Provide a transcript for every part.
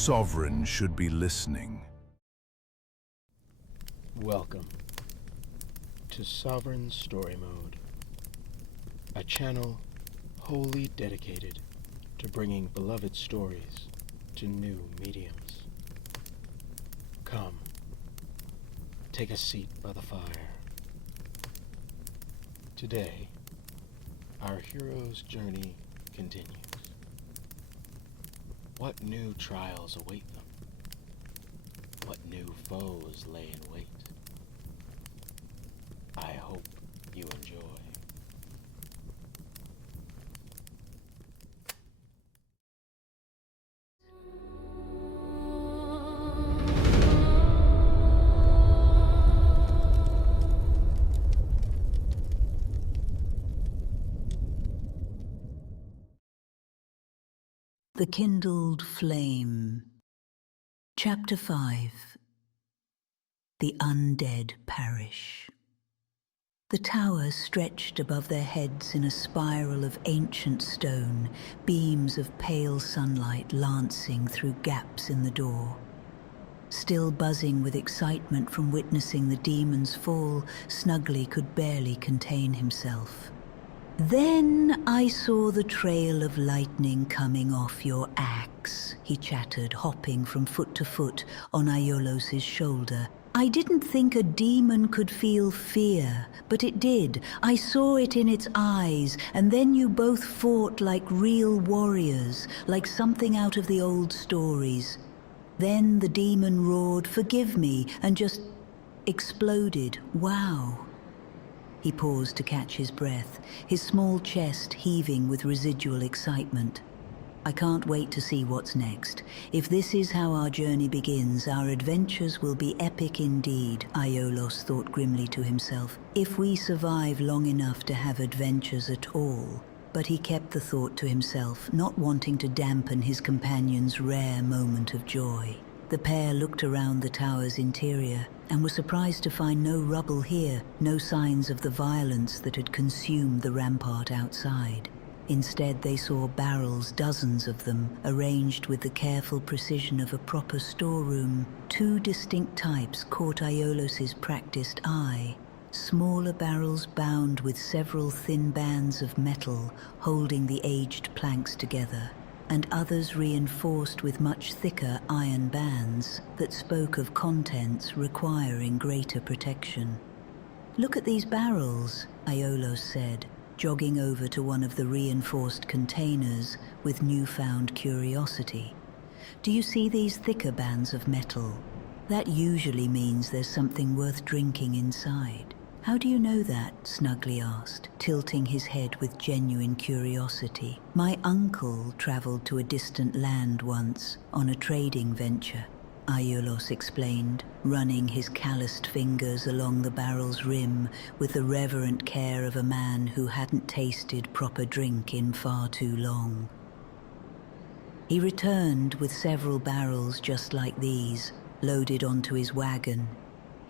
Sovereign should be listening. Welcome to Sovereign Story Mode, a channel wholly dedicated to bringing beloved stories to new mediums. Come, take a seat by the fire. Today, our hero's journey continues. What new trials await them? What new foes lay in wait? I hope you enjoy. The Kindled Flame. Chapter 5. The Undead Parish. The towers stretched above their heads in a spiral of ancient stone, beams of pale sunlight lancing through gaps in the door. Still buzzing with excitement from witnessing the demon's fall, Snuggly could barely contain himself. "Then I saw the trail of lightning coming off your axe," he chattered, hopping from foot to foot on Aiolos' shoulder. "I didn't think a demon could feel fear, but it did. I saw it in its eyes, and then you both fought like real warriors, like something out of the old stories. Then the demon roared, 'Forgive me,' and just exploded. Wow." He paused to catch his breath, his small chest heaving with residual excitement. "I can't wait to see what's next. If this is how our journey begins, our adventures will be epic indeed," Aiolos thought grimly to himself. "If we survive long enough to have adventures at all." But he kept the thought to himself, not wanting to dampen his companion's rare moment of joy. The pair looked around the tower's interior and were surprised to find no rubble here, no signs of the violence that had consumed the rampart outside. Instead, they saw barrels, dozens of them, arranged with the careful precision of a proper storeroom. Two distinct types caught Aiolos' practiced eye. Smaller barrels bound with several thin bands of metal holding the aged planks together, and others reinforced with much thicker iron bands that spoke of contents requiring greater protection. "Look at these barrels," Aiolos said, jogging over to one of the reinforced containers with newfound curiosity. "Do you see these thicker bands of metal? That usually means there's something worth drinking inside." "How do you know that?" Snuggly asked, tilting his head with genuine curiosity. "My uncle traveled to a distant land once on a trading venture," Aiolos explained, running his calloused fingers along the barrel's rim with the reverent care of a man who hadn't tasted proper drink in far too long. He returned with several barrels just like these, loaded onto his wagon.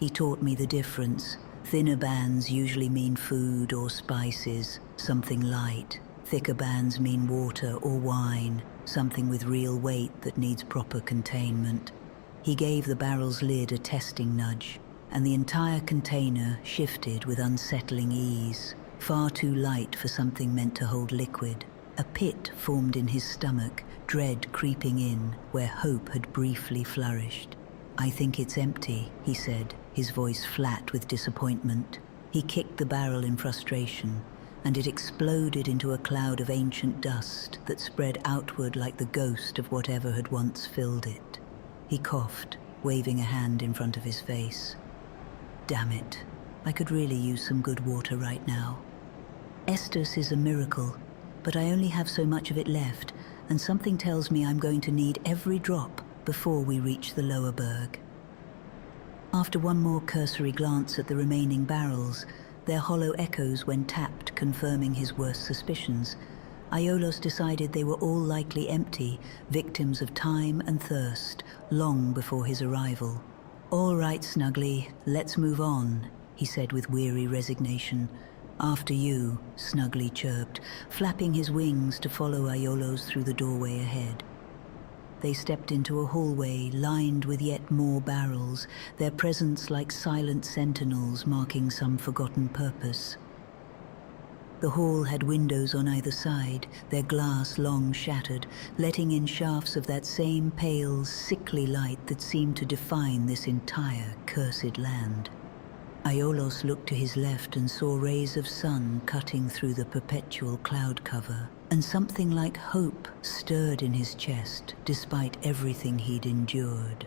"He taught me the difference. Thinner bands usually mean food or spices, something light. Thicker bands mean water or wine, something with real weight that needs proper containment." He gave the barrel's lid a testing nudge, and the entire container shifted with unsettling ease, far too light for something meant to hold liquid. A pit formed in his stomach, dread creeping in where hope had briefly flourished. "I think it's empty," he said, his voice flat with disappointment. He kicked the barrel in frustration, and it exploded into a cloud of ancient dust that spread outward like the ghost of whatever had once filled it. He coughed, waving a hand in front of his face. "Damn it, I could really use some good water right now. Estus is a miracle, but I only have so much of it left, and something tells me I'm going to need every drop before we reach the lower berg." After one more cursory glance at the remaining barrels, their hollow echoes when tapped confirming his worst suspicions, Aiolos decided they were all likely empty, victims of time and thirst, long before his arrival. "All right, Snuggly, let's move on," he said with weary resignation. "After you," Snuggly chirped, flapping his wings to follow Aiolos through the doorway ahead. They stepped into a hallway lined with yet more barrels, their presence like silent sentinels marking some forgotten purpose. The hall had windows on either side, their glass long shattered, letting in shafts of that same pale, sickly light that seemed to define this entire cursed land. Aiolos looked to his left and saw rays of sun cutting through the perpetual cloud cover, and something like hope stirred in his chest despite everything he'd endured.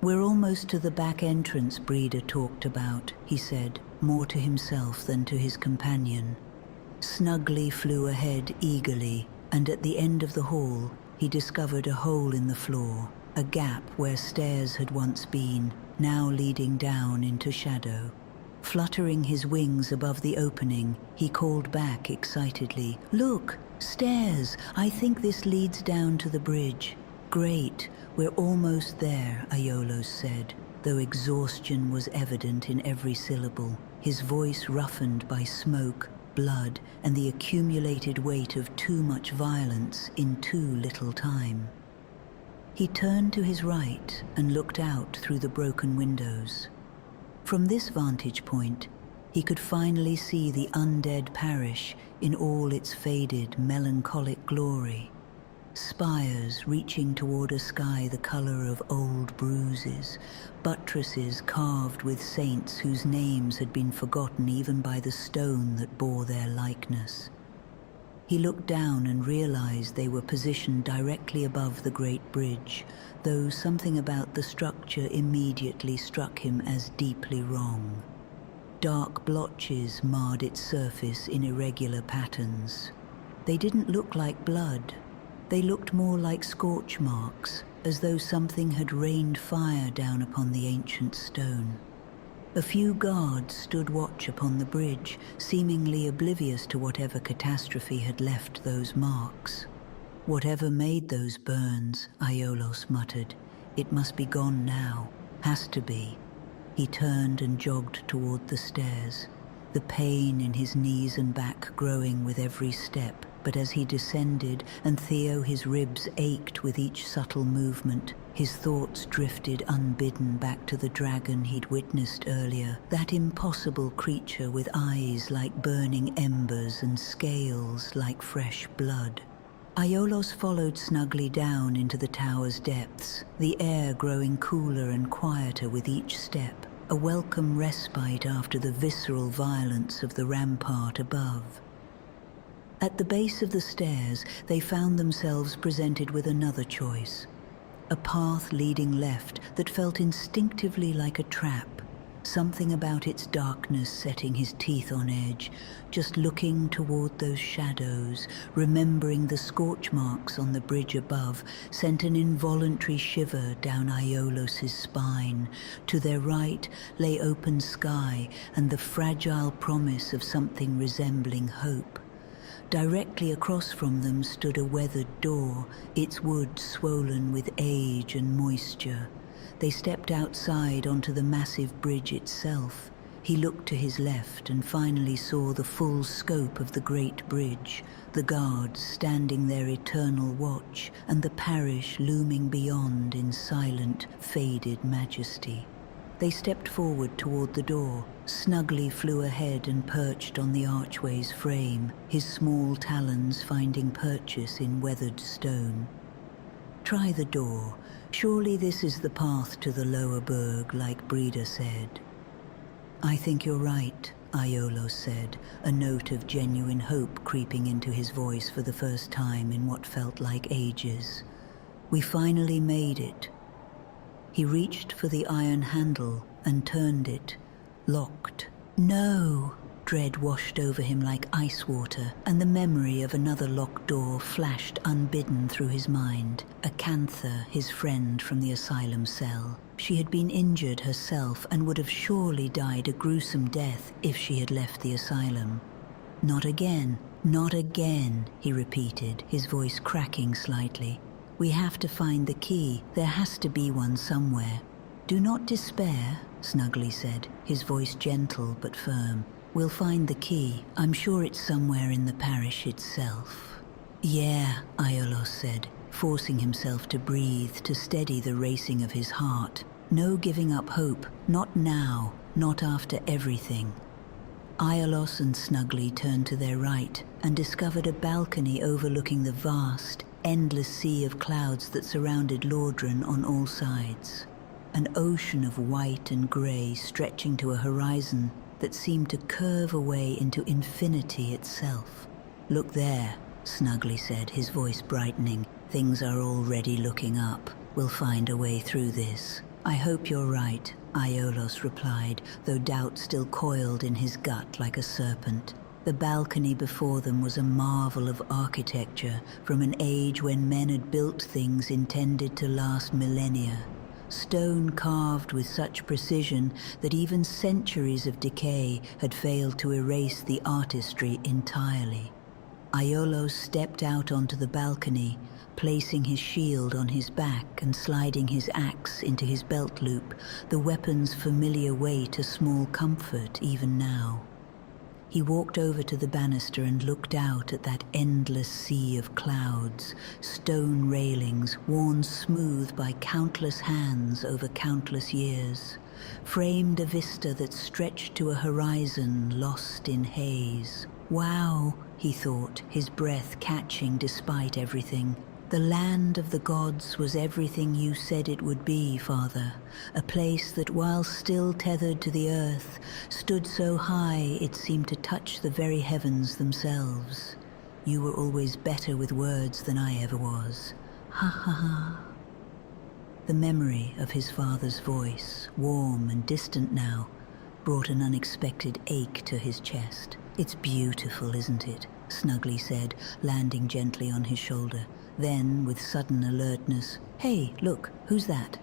"We're almost to the back entrance Breeder talked about," he said, more to himself than to his companion. Snugly flew ahead eagerly, and at the end of the hall he discovered a hole in the floor, a gap where stairs had once been, now leading down into shadow. Fluttering his wings above the opening, he called back excitedly, "Look! Stairs! I think this leads down to the bridge." "Great! We're almost there," Aiolos said, though exhaustion was evident in every syllable, his voice roughened by smoke, blood, and the accumulated weight of too much violence in too little time. He turned to his right and looked out through the broken windows. From this vantage point, he could finally see the Undead Parish in all its faded, melancholic glory. Spires reaching toward a sky the color of old bruises, buttresses carved with saints whose names had been forgotten even by the stone that bore their likeness. He looked down and realized they were positioned directly above the great bridge, though something about the structure immediately struck him as deeply wrong. Dark blotches marred its surface in irregular patterns. They didn't look like blood. They looked more like scorch marks, as though something had rained fire down upon the ancient stone. A few guards stood watch upon the bridge, seemingly oblivious to whatever catastrophe had left those marks. "Whatever made those burns," Aiolos muttered, "it must be gone now. Has to be." He turned and jogged toward the stairs, the pain in his knees and back growing with every step. But as he descended, and Theo his ribs ached with each subtle movement, his thoughts drifted unbidden back to the dragon he'd witnessed earlier, that impossible creature with eyes like burning embers and scales like fresh blood. Aiolos followed snugly down into the tower's depths, the air growing cooler and quieter with each step, a welcome respite after the visceral violence of the rampart above. At the base of the stairs, they found themselves presented with another choice. A path leading left that felt instinctively like a trap, something about its darkness setting his teeth on edge, just looking toward those shadows, remembering the scorch marks on the bridge above, sent an involuntary shiver down Aiolos's spine. To their right lay open sky and the fragile promise of something resembling hope. Directly across from them stood a weathered door, its wood swollen with age and moisture. They stepped outside onto the massive bridge itself. He looked to his left and finally saw the full scope of the great bridge, the guards standing their eternal watch, and the parish looming beyond in silent, faded majesty. They stepped forward toward the door. Snugly flew ahead and perched on the archway's frame, his small talons finding purchase in weathered stone. "Try the door. Surely this is the path to the lower burg, like Breeder said." "I think you're right," Aiolos said, a note of genuine hope creeping into his voice for the first time in what felt like ages. "We finally made it." He reached for the iron handle and turned it. Locked. "No!" Dread washed over him like ice water, and the memory of another locked door flashed unbidden through his mind. Acantha, his friend from the asylum cell. She had been injured herself and would have surely died a gruesome death if she had left the asylum. "Not again, not again," he repeated, his voice cracking slightly. "We have to find the key. There has to be one somewhere." "Do not despair," Snugly said, his voice gentle but firm. "We'll find the key. I'm sure it's somewhere in the parish itself." "Yeah," Aiolos said, forcing himself to breathe to steady the racing of his heart. No giving up hope, not now, not after everything. Aiolos and Snuggly turned to their right and discovered a balcony overlooking the vast, endless sea of clouds that surrounded Lordran on all sides. An ocean of white and grey stretching to a horizon that seemed to curve away into infinity itself. "Look there," Snuggly said, his voice brightening. "Things are already looking up. We'll find a way through this." "I hope you're right," Aiolos replied, though doubt still coiled in his gut like a serpent. The balcony before them was a marvel of architecture from an age when men had built things intended to last millennia. Stone carved with such precision that even centuries of decay had failed to erase the artistry entirely. Aiolos stepped out onto the balcony, placing his shield on his back and sliding his axe into his belt loop, the weapon's familiar weight a small comfort even now. He walked over to the banister and looked out at that endless sea of clouds, stone railings worn smooth by countless hands over countless years, framed a vista that stretched to a horizon lost in haze. "Wow," he thought, his breath catching despite everything. "The land of the gods was everything you said it would be, Father. A place that, while still tethered to the earth, stood so high it seemed to touch the very heavens themselves. You were always better with words than I ever was. Ha ha ha." The memory of his father's voice, warm and distant now, brought an unexpected ache to his chest. "It's beautiful, isn't it?" Snuggly said, landing gently on his shoulder. Then, with sudden alertness, "Hey, look, who's that?"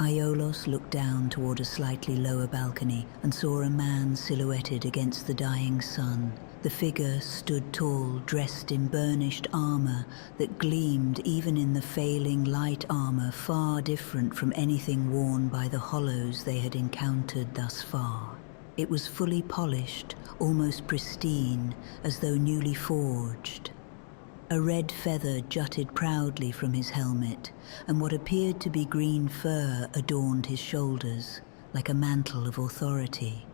Aiolos looked down toward a slightly lower balcony and saw a man silhouetted against the dying sun. The figure stood tall, dressed in burnished armor that gleamed even in the failing light armor far different from anything worn by the hollows they had encountered thus far. It was fully polished, almost pristine, as though newly forged. A red feather jutted proudly from his helmet, and what appeared to be green fur adorned his shoulders, like a mantle of authority.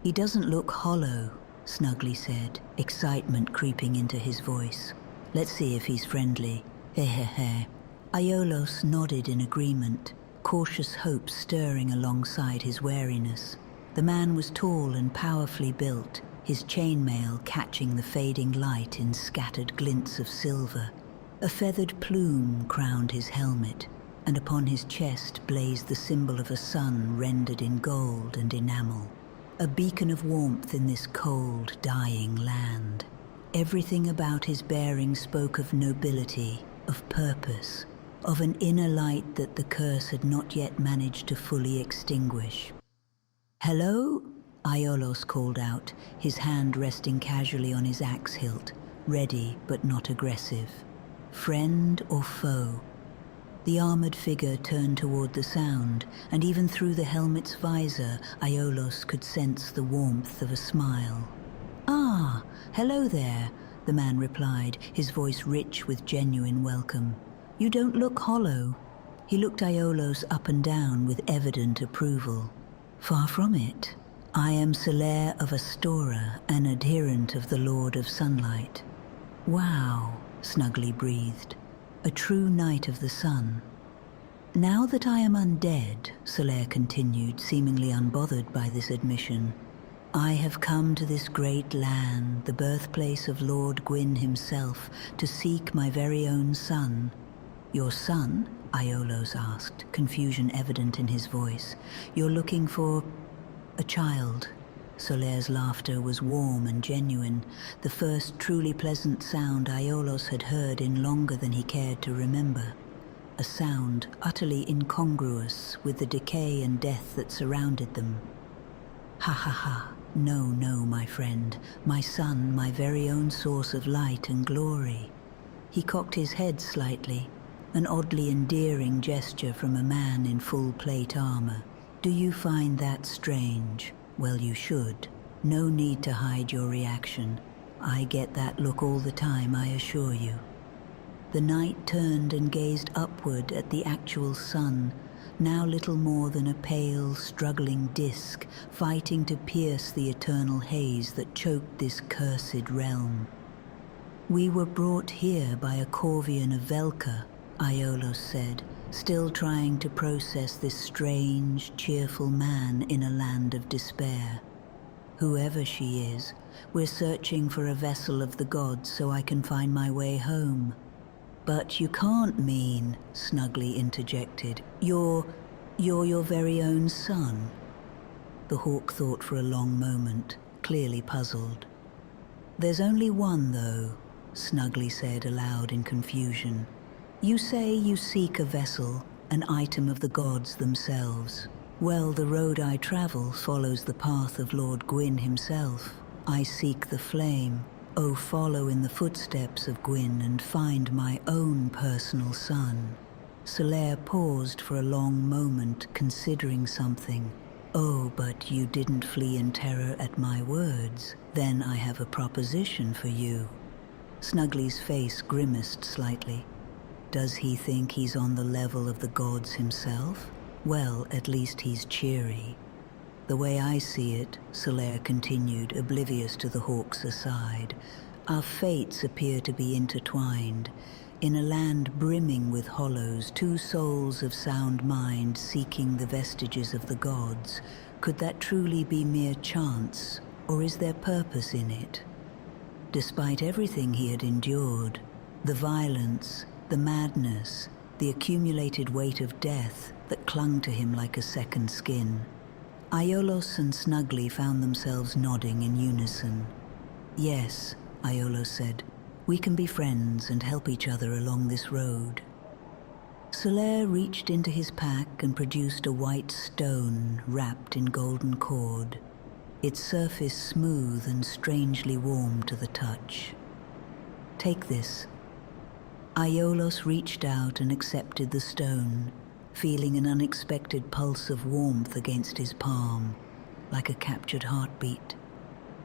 "He doesn't look hollow," Snuggly said, excitement creeping into his voice. "Let's see if he's friendly. Hehehe." Aiolos nodded in agreement, cautious hope stirring alongside his wariness. The man was tall and powerfully built, his chainmail catching the fading light in scattered glints of silver. A feathered plume crowned his helmet, and upon his chest blazed the symbol of a sun rendered in gold and enamel. A beacon of warmth in this cold, dying land. Everything about his bearing spoke of nobility, of purpose, of an inner light that the curse had not yet managed to fully extinguish. "Hello?" Aiolos called out, his hand resting casually on his axe hilt, ready but not aggressive. Friend or foe? The armored figure turned toward the sound, and even through the helmet's visor, Aiolos could sense the warmth of a smile. "Ah, hello there," the man replied, his voice rich with genuine welcome. "You don't look hollow." He looked Aiolos up and down with evident approval. "Far from it. I am Solaire of Astora, an adherent of the Lord of Sunlight." "Wow," Snuggly breathed. "A true Knight of the Sun." "Now that I am undead," Solaire continued, seemingly unbothered by this admission, "I have come to this great land, the birthplace of Lord Gwyn himself, to seek my very own son." "Your son?" Aiolos asked, confusion evident in his voice. "You're looking for a child?" Solaire's laughter was warm and genuine, the first truly pleasant sound Aiolos had heard in longer than he cared to remember. A sound utterly incongruous with the decay and death that surrounded them. "Ha ha ha. No, no, my friend. My son, my very own source of light and glory." He cocked his head slightly, an oddly endearing gesture from a man in full plate armor. "Do you find that strange? Well, you should. No need to hide your reaction. I get that look all the time, I assure you." The knight turned and gazed upward at the actual sun, now little more than a pale, struggling disk, fighting to pierce the eternal haze that choked this cursed realm. "We were brought here by a Corvian of Velka," Aiolos said, still trying to process this strange, cheerful man in a land of despair. "Whoever she is, we're searching for a vessel of the gods so I can find my way home." "But you can't mean," Snugly interjected, You're your very own son?" The hawk thought for a long moment, clearly puzzled. "There's only one, though," Snugly said aloud in confusion. "You say you seek a vessel, an item of the gods themselves. Well, the road I travel follows the path of Lord Gwyn himself. I seek the flame. Oh, follow in the footsteps of Gwyn and find my own personal son." Solaire paused for a long moment, considering something. "Oh, but you didn't flee in terror at my words. Then I have a proposition for you." Snugly's face grimaced slightly. Does he think he's on the level of the gods himself? Well, at least he's cheery. "The way I see it," Solaire continued, oblivious to the hawk's aside, "our fates appear to be intertwined. In a land brimming with hollows, two souls of sound mind seeking the vestiges of the gods. Could that truly be mere chance, or is there purpose in it?" Despite everything he had endured, the violence, the madness, the accumulated weight of death that clung to him like a second skin, Aiolos and Snugly found themselves nodding in unison. "Yes," Aiolos said, "we can be friends and help each other along this road." Solaire reached into his pack and produced a white stone wrapped in golden cord, its surface smooth and strangely warm to the touch. "Take this." Aiolos reached out and accepted the stone, feeling an unexpected pulse of warmth against his palm, like a captured heartbeat.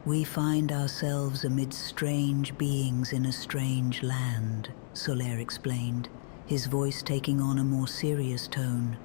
"We find ourselves amidst strange beings in a strange land," Solaire explained, his voice taking on a more serious tone,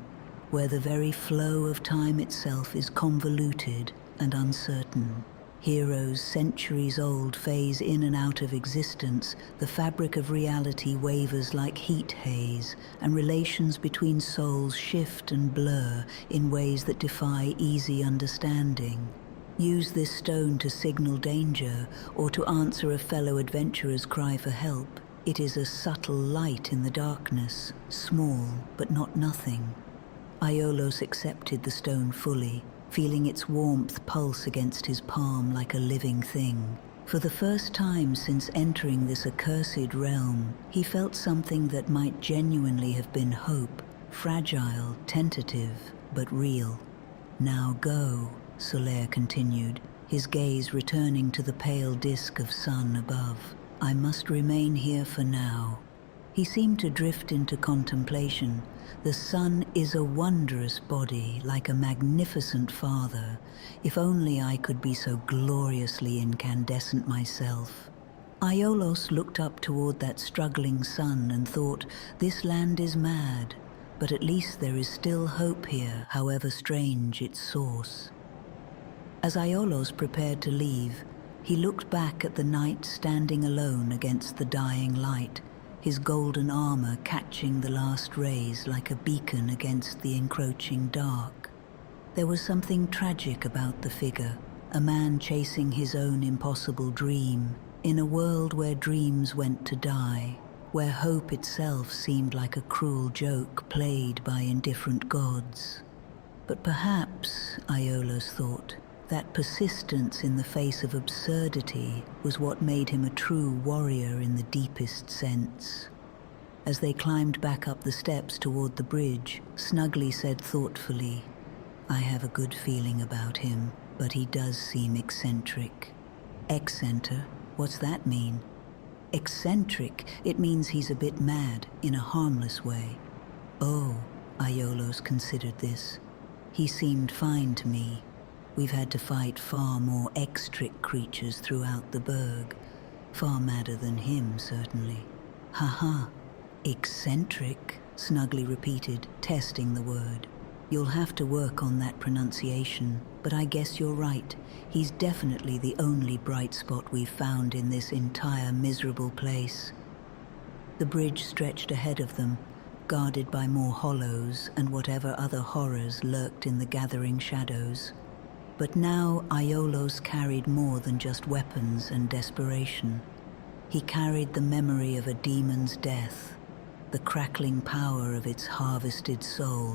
"where the very flow of time itself is convoluted and uncertain. Heroes centuries old phase in and out of existence, the fabric of reality wavers like heat haze, and relations between souls shift and blur in ways that defy easy understanding. Use this stone to signal danger or to answer a fellow adventurer's cry for help. It is a subtle light in the darkness, small but not nothing." Aiolos accepted the stone fully, feeling its warmth pulse against his palm like a living thing. For the first time since entering this accursed realm, he felt something that might genuinely have been hope, fragile, tentative, but real. "Now go," Solaire continued, his gaze returning to the pale disk of sun above. "I must remain here for now." He seemed to drift into contemplation. "The sun is a wondrous body, like a magnificent father. If only I could be so gloriously incandescent myself." Aiolos looked up toward that struggling sun and thought, this land is mad, but at least there is still hope here, however strange its source. As Aiolos prepared to leave, he looked back at the knight standing alone against the dying light, his golden armor catching the last rays like a beacon against the encroaching dark. There was something tragic about the figure, a man chasing his own impossible dream, in a world where dreams went to die, where hope itself seemed like a cruel joke played by indifferent gods. But perhaps, Aiolos thought, that persistence in the face of absurdity was what made him a true warrior in the deepest sense. As they climbed back up the steps toward the bridge, Snugly said thoughtfully, "I have a good feeling about him, but he does seem eccentric." "Eccentric? What's that mean?" "Eccentric. It means he's a bit mad, in a harmless way." "Oh," Aiolos considered this. "He seemed fine to me. We've had to fight far more eccentric creatures throughout the burg. Far madder than him, certainly." "Ha ha," Eccentric, Snugly repeated, testing the word. You'll have to work on that pronunciation, but I guess you're right. He's definitely the only bright spot we've found in this entire miserable place. The bridge stretched ahead of them, guarded by more hollows and whatever other horrors lurked in the gathering shadows. But now Aiolos carried more than just weapons and desperation. He carried the memory of a demon's death, the crackling power of its harvested soul,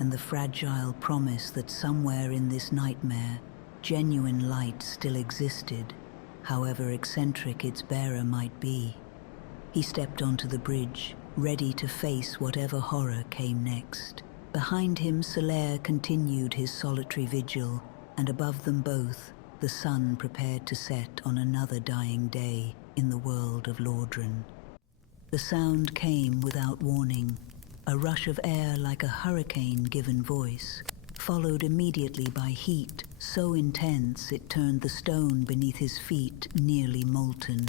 and the fragile promise that somewhere in this nightmare, genuine light still existed, however eccentric its bearer might be. He stepped onto the bridge, ready to face whatever horror came next. Behind him, Solaire continued his solitary vigil, and above them both, the sun prepared to set on another dying day in the world of Lordran. The sound came without warning, a rush of air like a hurricane given voice, followed immediately by heat so intense it turned the stone beneath his feet nearly molten.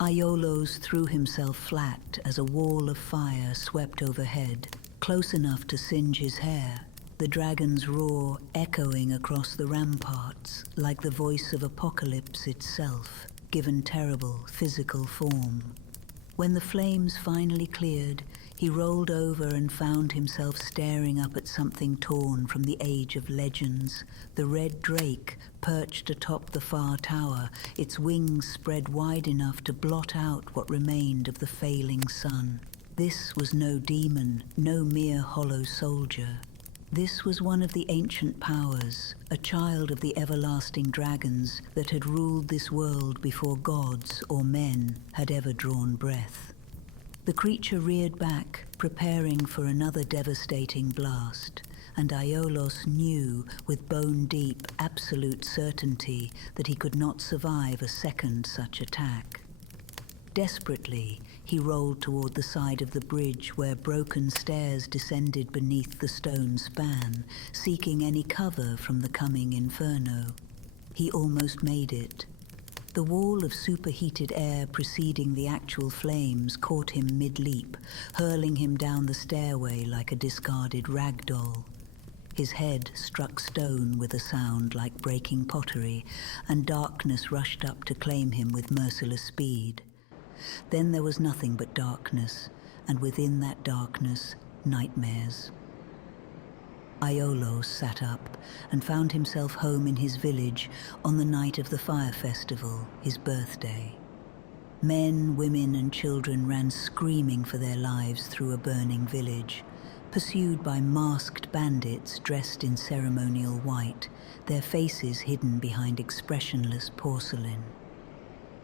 Aiolos threw himself flat as a wall of fire swept overhead, close enough to singe his hair, the dragon's roar echoing across the ramparts like the voice of apocalypse itself, given terrible physical form. When the flames finally cleared, he rolled over and found himself staring up at something torn from the age of legends, the red drake perched atop the far tower, its wings spread wide enough to blot out what remained of the failing sun. This was no demon, no mere hollow soldier. This was one of the ancient powers, a child of the everlasting dragons that had ruled this world before gods or men had ever drawn breath. The creature reared back, preparing for another devastating blast, and Aiolos knew with bone-deep, absolute certainty that he could not survive a second such attack. Desperately, he rolled toward the side of the bridge where broken stairs descended beneath the stone span, seeking any cover from the coming inferno. He almost made it. The wall of superheated air preceding the actual flames caught him mid-leap, hurling him down the stairway like a discarded rag doll. His head struck stone with a sound like breaking pottery, and darkness rushed up to claim him with merciless speed. Then there was nothing but darkness, and within that darkness, nightmares. Aiolos sat up and found himself home in his village on the night of the fire festival, his birthday. Men, women, and children ran screaming for their lives through a burning village, pursued by masked bandits dressed in ceremonial white, their faces hidden behind expressionless porcelain.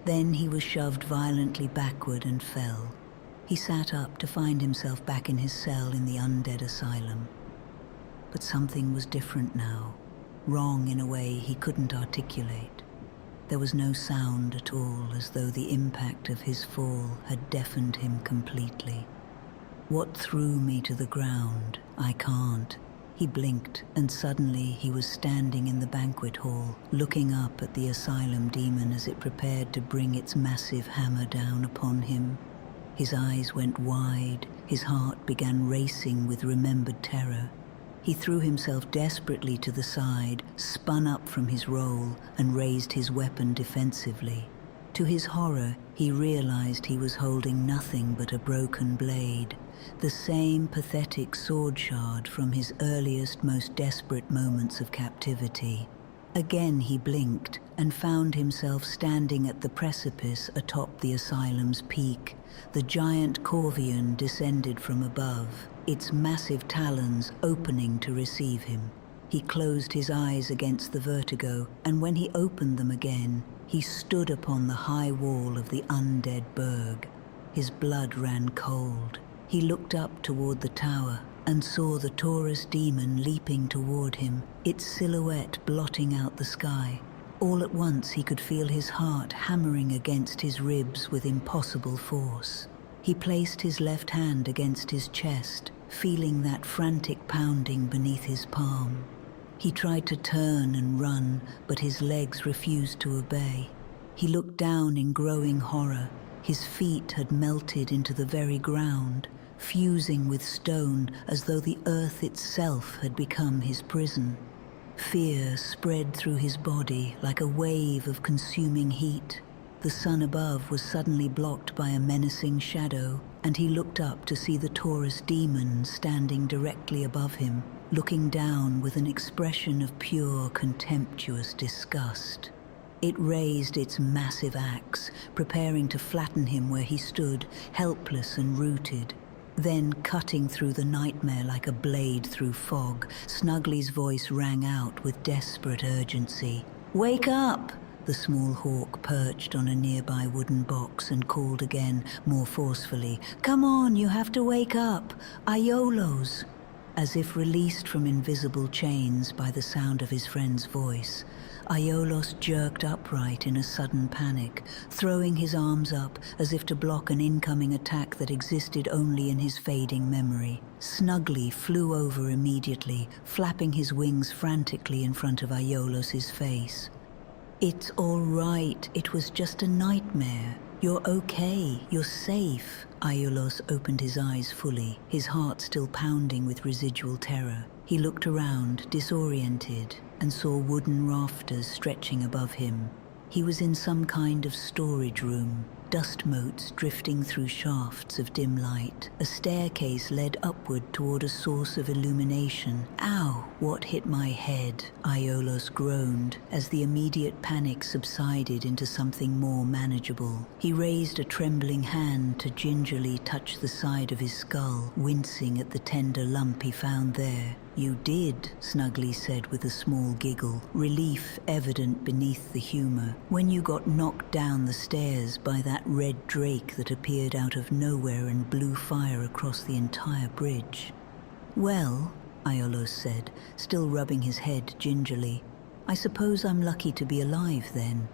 Then he was shoved violently backward and fell. He sat up to find himself back in his cell in the undead asylum. But something was different now, wrong in a way he couldn't articulate. There was no sound at all, as though the impact of his fall had deafened him completely. What threw me to the ground? I can't. He blinked, and suddenly he was standing in the banquet hall, looking up at the Asylum Demon as it prepared to bring its massive hammer down upon him. His eyes went wide, his heart began racing with remembered terror. He threw himself desperately to the side, spun up from his roll, and raised his weapon defensively. To his horror, he realized he was holding nothing but a broken blade, the same pathetic sword shard from his earliest, most desperate moments of captivity. Again he blinked and found himself standing at the precipice atop the asylum's peak. The giant corvian descended from above, its massive talons opening to receive him. He closed his eyes against the vertigo, and when he opened them again, he stood upon the high wall of the undead burg. His blood ran cold. He looked up toward the tower and saw the Taurus demon leaping toward him, its silhouette blotting out the sky. All at once he could feel his heart hammering against his ribs with impossible force. He placed his left hand against his chest, feeling that frantic pounding beneath his palm. He tried to turn and run, but his legs refused to obey. He looked down in growing horror. His feet had melted into the very ground, fusing with stone as though the earth itself had become his prison. Fear spread through his body like a wave of consuming heat. The sun above was suddenly blocked by a menacing shadow, and he looked up to see the Taurus demon standing directly above him, looking down with an expression of pure, contemptuous disgust. It raised its massive axe, preparing to flatten him where he stood, helpless and rooted. Then, cutting through the nightmare like a blade through fog, Snuggly's voice rang out with desperate urgency. "Wake up!" The small hawk perched on a nearby wooden box and called again, more forcefully. "Come on, you have to wake up! Aiolos!" As if released from invisible chains by the sound of his friend's voice, Aiolos jerked upright in a sudden panic, throwing his arms up as if to block an incoming attack that existed only in his fading memory. Snuggly flew over immediately, flapping his wings frantically in front of Aiolos's face. "It's all right. It was just a nightmare. You're okay. You're safe." Aiolos opened his eyes fully, his heart still pounding with residual terror. He looked around, disoriented, and saw wooden rafters stretching above him. He was in some kind of storage room, dust motes drifting through shafts of dim light. A staircase led upward toward a source of illumination. "Ow, what hit my head?" Aiolos groaned as the immediate panic subsided into something more manageable. He raised a trembling hand to gingerly touch the side of his skull, wincing at the tender lump he found there. "You did," Snuggly said with a small giggle, relief evident beneath the humor, "when you got knocked down the stairs by that red drake that appeared out of nowhere and blew fire across the entire bridge." "Well," Aiolos said, still rubbing his head gingerly, "I suppose I'm lucky to be alive then."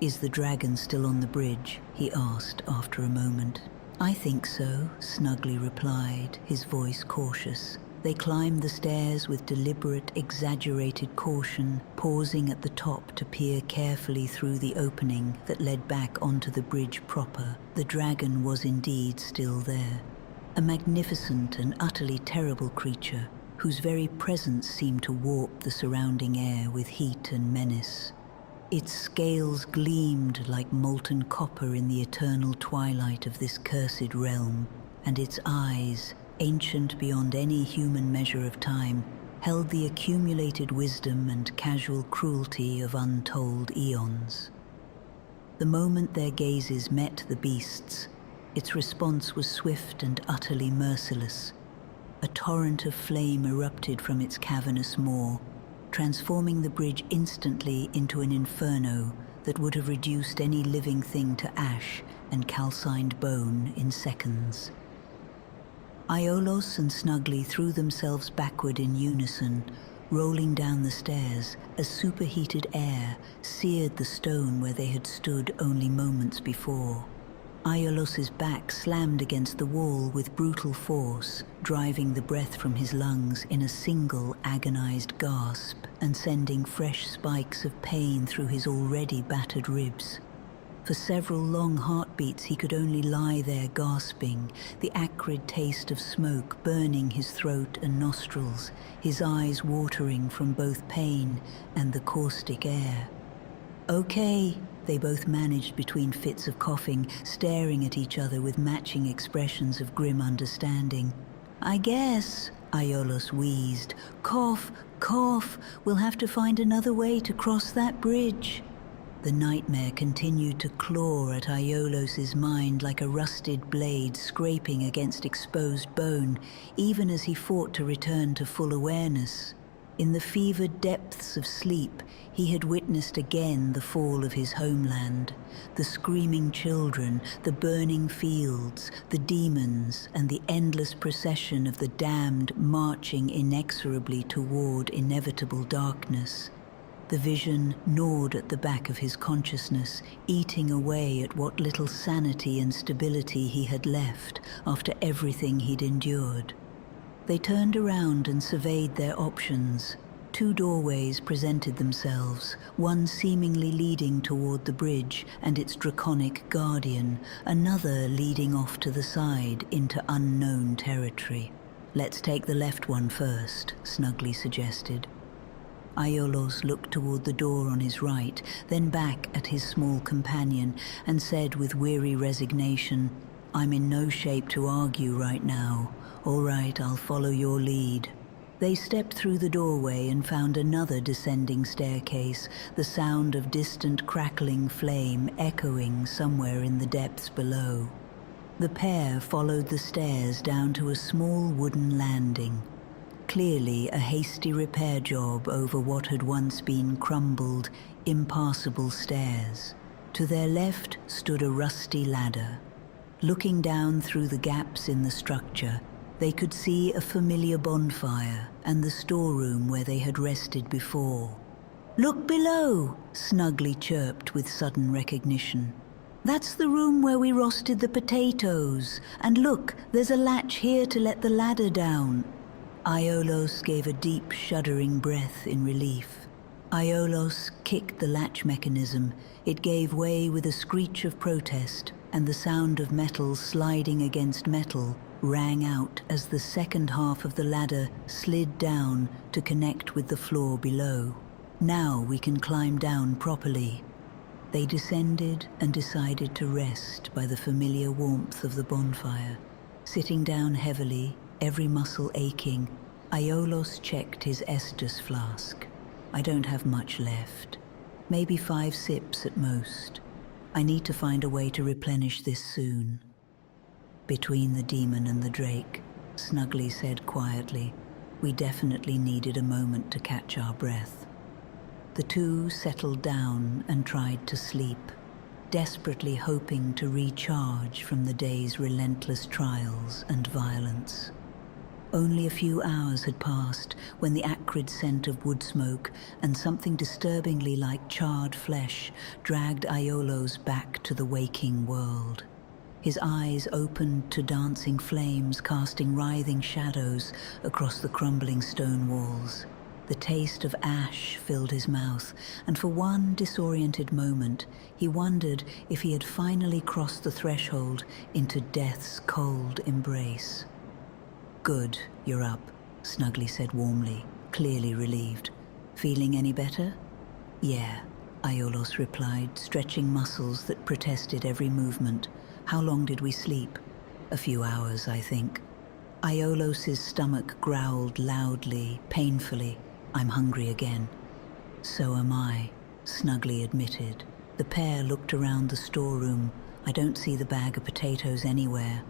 "Is the dragon still on the bridge?" he asked after a moment. "I think so," Snuggly replied, his voice cautious. They climbed the stairs with deliberate, exaggerated caution, pausing at the top to peer carefully through the opening that led back onto the bridge proper. The dragon was indeed still there. A magnificent and utterly terrible creature, whose very presence seemed to warp the surrounding air with heat and menace. Its scales gleamed like molten copper in the eternal twilight of this cursed realm, and its eyes, ancient beyond any human measure of time, held the accumulated wisdom and casual cruelty of untold eons. The moment their gazes met the beast's, its response was swift and utterly merciless. A torrent of flame erupted from its cavernous maw, transforming the bridge instantly into an inferno that would have reduced any living thing to ash and calcined bone in seconds. Aiolos and Snuggly threw themselves backward in unison, rolling down the stairs as superheated air seared the stone where they had stood only moments before. Aiolos's back slammed against the wall with brutal force, driving the breath from his lungs in a single agonized gasp and sending fresh spikes of pain through his already battered ribs. For several long heartbeats he could only lie there gasping, the acrid taste of smoke burning his throat and nostrils, his eyes watering from both pain and the caustic air. "Okay," they both managed between fits of coughing, staring at each other with matching expressions of grim understanding. "I guess," Aiolos wheezed. "Cough, cough, we'll have to find another way to cross that bridge." The nightmare continued to claw at Aiolos's mind like a rusted blade scraping against exposed bone, even as he fought to return to full awareness. In the fevered depths of sleep, he had witnessed again the fall of his homeland, the screaming children, the burning fields, the demons, and the endless procession of the damned marching inexorably toward inevitable darkness. The vision gnawed at the back of his consciousness, eating away at what little sanity and stability he had left after everything he'd endured. They turned around and surveyed their options. 2 doorways presented themselves, one seemingly leading toward the bridge and its draconic guardian, another leading off to the side into unknown territory. "Let's take the left one first," Snugly suggested. Aiolos looked toward the door on his right, then back at his small companion, and said with weary resignation, "I'm in no shape to argue right now. All right, I'll follow your lead." They stepped through the doorway and found another descending staircase, the sound of distant crackling flame echoing somewhere in the depths below. The pair followed the stairs down to a small wooden landing. Clearly a hasty repair job over what had once been crumbled, impassable stairs. To their left stood a rusty ladder. Looking down through the gaps in the structure, they could see a familiar bonfire and the storeroom where they had rested before. "Look below," Snugly chirped with sudden recognition. "That's the room where we roasted the potatoes. And look, there's a latch here to let the ladder down." Aiolos gave a deep, shuddering breath in relief. Aiolos kicked the latch mechanism. It gave way with a screech of protest, and the sound of metal sliding against metal rang out as the second half of the ladder slid down to connect with the floor below. "Now we can climb down properly." They descended and decided to rest by the familiar warmth of the bonfire. Sitting down heavily, every muscle aching, Aiolos checked his Estus flask. "I don't have much left. Maybe 5 sips at most. I need to find a way to replenish this soon." "Between the demon and the drake," Snugly said quietly, "we definitely needed a moment to catch our breath." The two settled down and tried to sleep, desperately hoping to recharge from the day's relentless trials and violence. Only a few hours had passed when the acrid scent of wood smoke and something disturbingly like charred flesh dragged Aiolos back to the waking world. His eyes opened to dancing flames casting writhing shadows across the crumbling stone walls. The taste of ash filled his mouth, and for one disoriented moment, he wondered if he had finally crossed the threshold into death's cold embrace. "Good, you're up," Snugly said warmly, clearly relieved. "Feeling any better?" "Yeah," Aiolos replied, stretching muscles that protested every movement. "How long did we sleep?" "A few hours, I think." Aiolos's stomach growled loudly, painfully. "I'm hungry again." "So am I," Snugly admitted. The pair looked around the storeroom. "I don't see the bag of potatoes anywhere."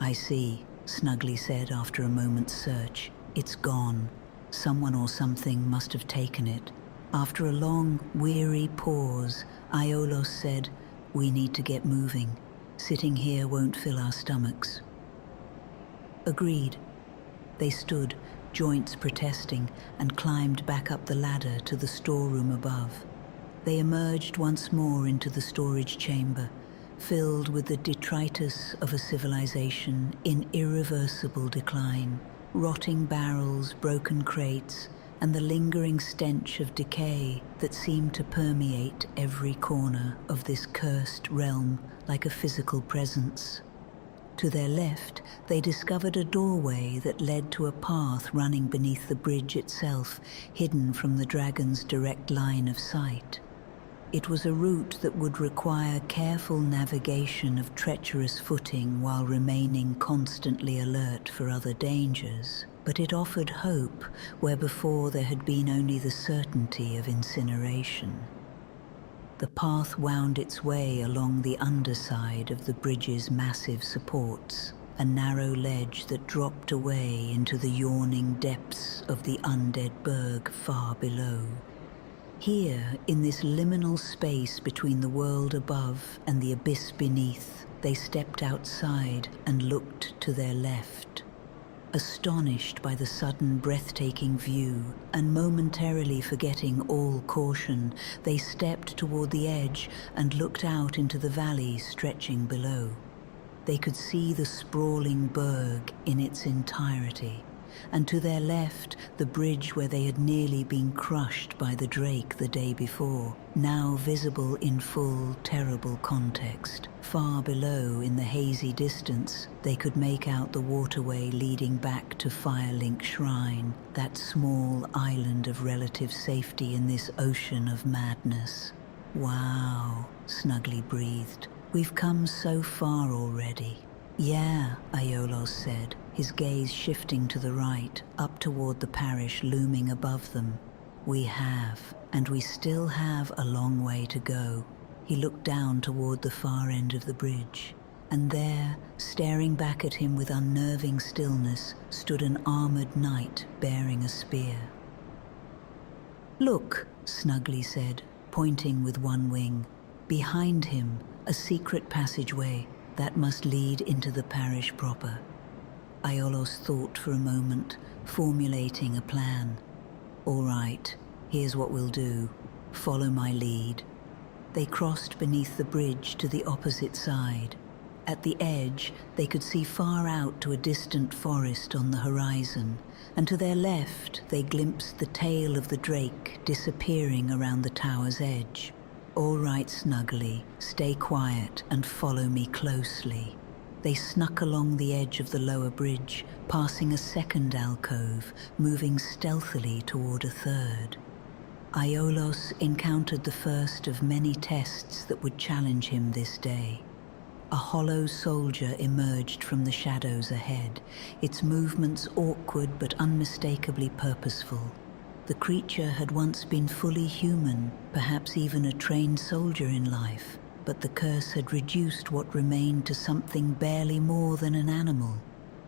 "I see," Snugly said after a moment's search. "It's gone. Someone or something must have taken it." After a long, weary pause, Aiolos said, "We need to get moving. Sitting here won't fill our stomachs." Agreed. They stood, joints protesting, and climbed back up the ladder to the storeroom above. They emerged once more into the storage chamber, filled with the detritus of a civilization in irreversible decline. Rotting barrels, broken crates, and the lingering stench of decay that seemed to permeate every corner of this cursed realm like a physical presence. To their left, they discovered a doorway that led to a path running beneath the bridge itself, hidden from the dragon's direct line of sight. It was a route that would require careful navigation of treacherous footing while remaining constantly alert for other dangers, but it offered hope where before there had been only the certainty of incineration. The path wound its way along the underside of the bridge's massive supports, a narrow ledge that dropped away into the yawning depths of the undead berg far below. Here, in this liminal space between the world above and the abyss beneath, they stepped outside and looked to their left. Astonished by the sudden breathtaking view, and momentarily forgetting all caution, they stepped toward the edge and looked out into the valley stretching below. They could see the sprawling berg in its entirety, and to their left, the bridge where they had nearly been crushed by the drake the day before, now visible in full, terrible context. Far below, in the hazy distance, they could make out the waterway leading back to Firelink Shrine, that small island of relative safety in this ocean of madness. "Wow," Snugly breathed. "We've come so far already." "Yeah," Aiolos said, his gaze shifting to the right, up toward the parish looming above them. "We have, and we still have a long way to go." He looked down toward the far end of the bridge, and there, staring back at him with unnerving stillness, stood an armored knight bearing a spear. "Look," Snugly said, pointing with one wing. Behind him, a secret passageway that must lead into the parish proper. Aiolos thought for a moment, formulating a plan. "All right, here's what we'll do. Follow my lead." They crossed beneath the bridge to the opposite side. At the edge, they could see far out to a distant forest on the horizon, and to their left, they glimpsed the tail of the drake disappearing around the tower's edge. "All right, Snugly, stay quiet and follow me closely." They snuck along the edge of the lower bridge, passing a second alcove, moving stealthily toward a third. Aiolos encountered the first of many tests that would challenge him this day. A hollow soldier emerged from the shadows ahead, its movements awkward but unmistakably purposeful. The creature had once been fully human, perhaps even a trained soldier in life, but the curse had reduced what remained to something barely more than an animal.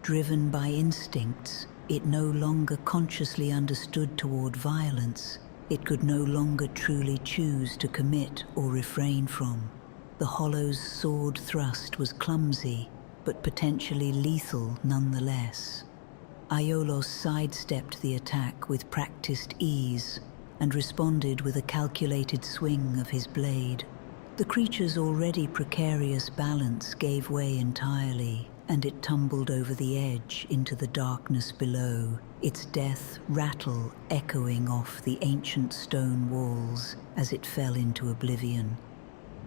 Driven by instincts, it no longer consciously understood toward violence. It could no longer truly choose to commit or refrain from. The hollow's sword thrust was clumsy, but potentially lethal nonetheless. Aiolos sidestepped the attack with practiced ease and responded with a calculated swing of his blade. The creature's already precarious balance gave way entirely, and it tumbled over the edge into the darkness below, its death rattle echoing off the ancient stone walls as it fell into oblivion.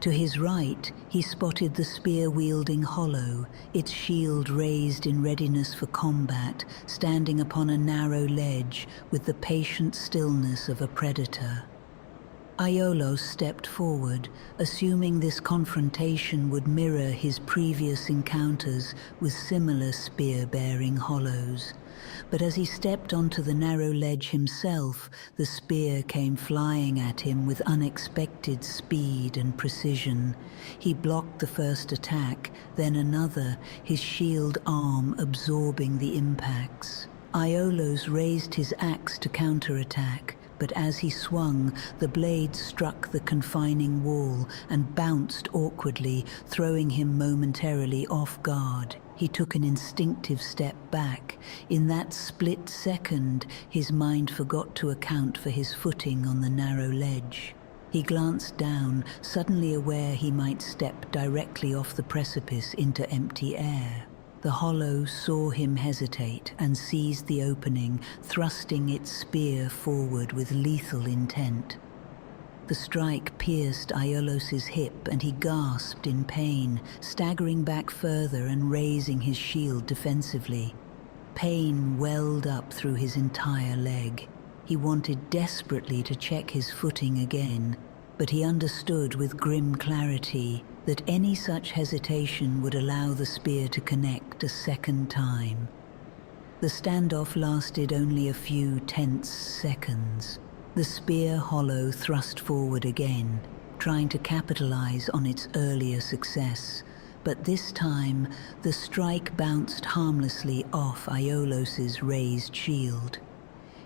To his right, he spotted the spear-wielding hollow, its shield raised in readiness for combat, standing upon a narrow ledge with the patient stillness of a predator. Aiolos stepped forward, assuming this confrontation would mirror his previous encounters with similar spear-bearing hollows. But as he stepped onto the narrow ledge himself, the spear came flying at him with unexpected speed and precision. He blocked the first attack, then another, his shield arm absorbing the impacts. Aiolos raised his axe to counterattack, but as he swung, the blade struck the confining wall and bounced awkwardly, throwing him momentarily off guard. He took an instinctive step back. In that split second, his mind forgot to account for his footing on the narrow ledge. He glanced down, suddenly aware he might step directly off the precipice into empty air. The hollow saw him hesitate and seized the opening, thrusting its spear forward with lethal intent. The strike pierced Aiolos's hip and he gasped in pain, staggering back further and raising his shield defensively. Pain welled up through his entire leg. He wanted desperately to check his footing again, but he understood with grim clarity that any such hesitation would allow the spear to connect a second time. The standoff lasted only a few tense seconds. The spear hollow thrust forward again, trying to capitalize on its earlier success, but this time the strike bounced harmlessly off Aiolos's raised shield.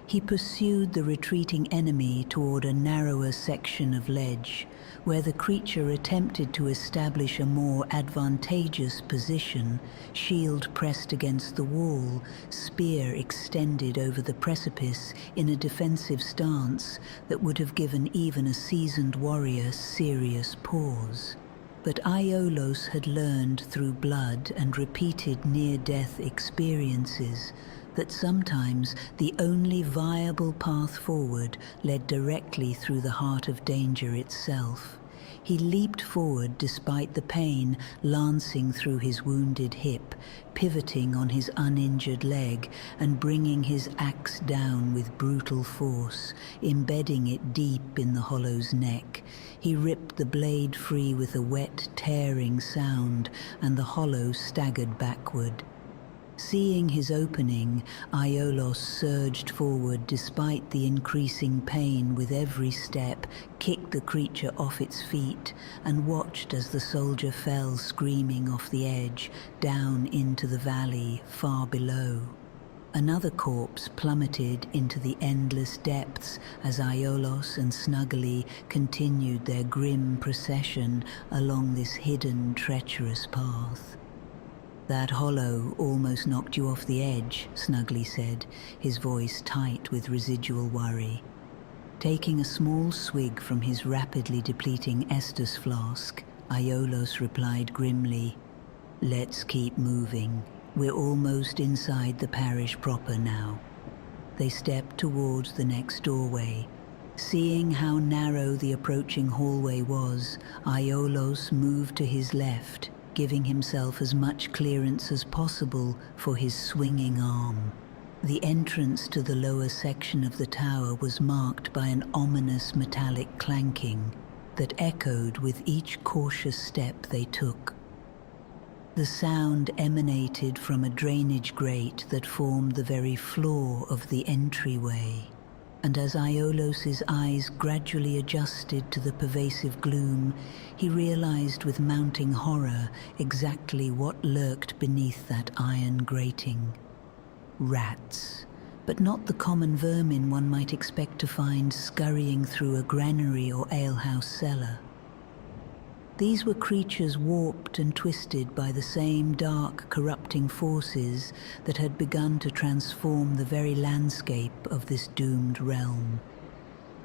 He pursued the retreating enemy toward a narrower section of ledge, where the creature attempted to establish a more advantageous position, shield pressed against the wall, spear extended over the precipice in a defensive stance that would have given even a seasoned warrior serious pause. But Aiolos had learned through blood and repeated near-death experiences that sometimes the only viable path forward led directly through the heart of danger itself. He leaped forward despite the pain lancing through his wounded hip, pivoting on his uninjured leg and bringing his axe down with brutal force, embedding it deep in the hollow's neck. He ripped the blade free with a wet, tearing sound, and the hollow staggered backward. Seeing his opening, Aiolos surged forward despite the increasing pain with every step, kicked the creature off its feet, and watched as the soldier fell screaming off the edge, down into the valley far below. Another corpse plummeted into the endless depths as Aiolos and Snuggly continued their grim procession along this hidden, treacherous path. "That hollow almost knocked you off the edge," Snuggly said, his voice tight with residual worry. Taking a small swig from his rapidly depleting Estus flask, Aiolos replied grimly, "Let's keep moving. We're almost inside the parish proper now." They stepped towards the next doorway. Seeing how narrow the approaching hallway was, Aiolos moved to his left, giving himself as much clearance as possible for his swinging arm. The entrance to the lower section of the tower was marked by an ominous metallic clanking that echoed with each cautious step they took. The sound emanated from a drainage grate that formed the very floor of the entryway, and as Aiolos's eyes gradually adjusted to the pervasive gloom, he realized with mounting horror exactly what lurked beneath that iron grating. Rats, but not the common vermin one might expect to find scurrying through a granary or alehouse cellar. These were creatures warped and twisted by the same dark, corrupting forces that had begun to transform the very landscape of this doomed realm.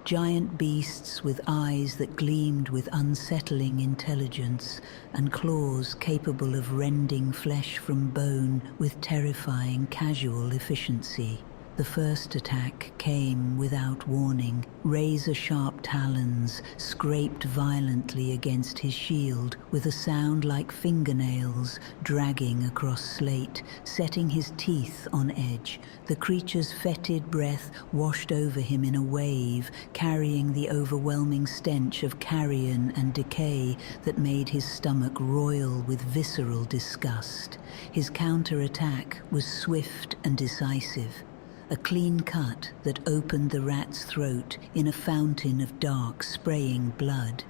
Giant beasts with eyes that gleamed with unsettling intelligence and claws capable of rending flesh from bone with terrifying casual efficiency. The first attack came without warning. Razor-sharp talons scraped violently against his shield with a sound like fingernails dragging across slate, setting his teeth on edge. The creature's fetid breath washed over him in a wave, carrying the overwhelming stench of carrion and decay that made his stomach roil with visceral disgust. His counter-attack was swift and decisive. A clean cut that opened the rat's throat in a fountain of dark, spraying blood.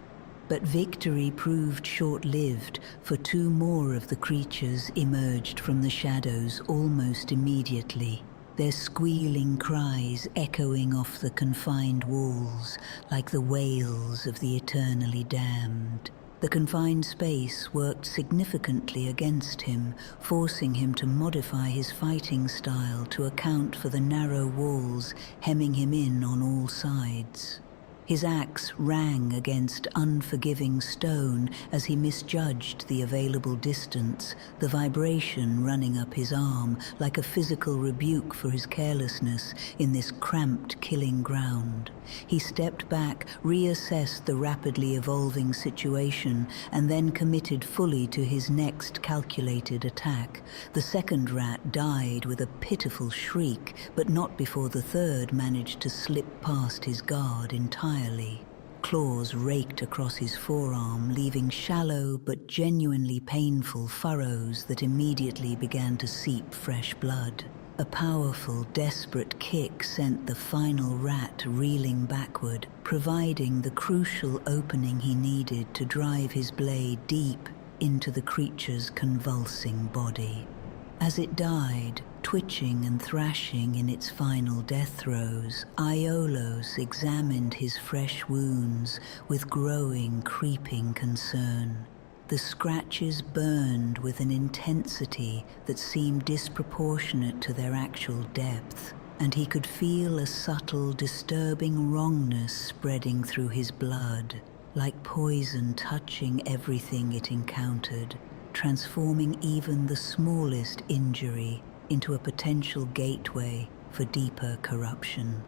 But victory proved short-lived, for two more of the creatures emerged from the shadows almost immediately, their squealing cries echoing off the confined walls like the wails of the eternally damned. The confined space worked significantly against him, forcing him to modify his fighting style to account for the narrow walls hemming him in on all sides. His axe rang against unforgiving stone as he misjudged the available distance, the vibration running up his arm like a physical rebuke for his carelessness in this cramped killing ground. He stepped back, reassessed the rapidly evolving situation, and then committed fully to his next calculated attack. The second rat died with a pitiful shriek, but not before the third managed to slip past his guard entirely. Claws raked across his forearm, leaving shallow but genuinely painful furrows that immediately began to seep fresh blood. A powerful, desperate kick sent the final rat reeling backward, providing the crucial opening he needed to drive his blade deep into the creature's convulsing body. As it died, twitching and thrashing in its final death throes, Aiolos examined his fresh wounds with growing, creeping concern. The scratches burned with an intensity that seemed disproportionate to their actual depth, and he could feel a subtle, disturbing wrongness spreading through his blood, like poison touching everything it encountered, transforming even the smallest injury into a potential gateway for deeper corruption.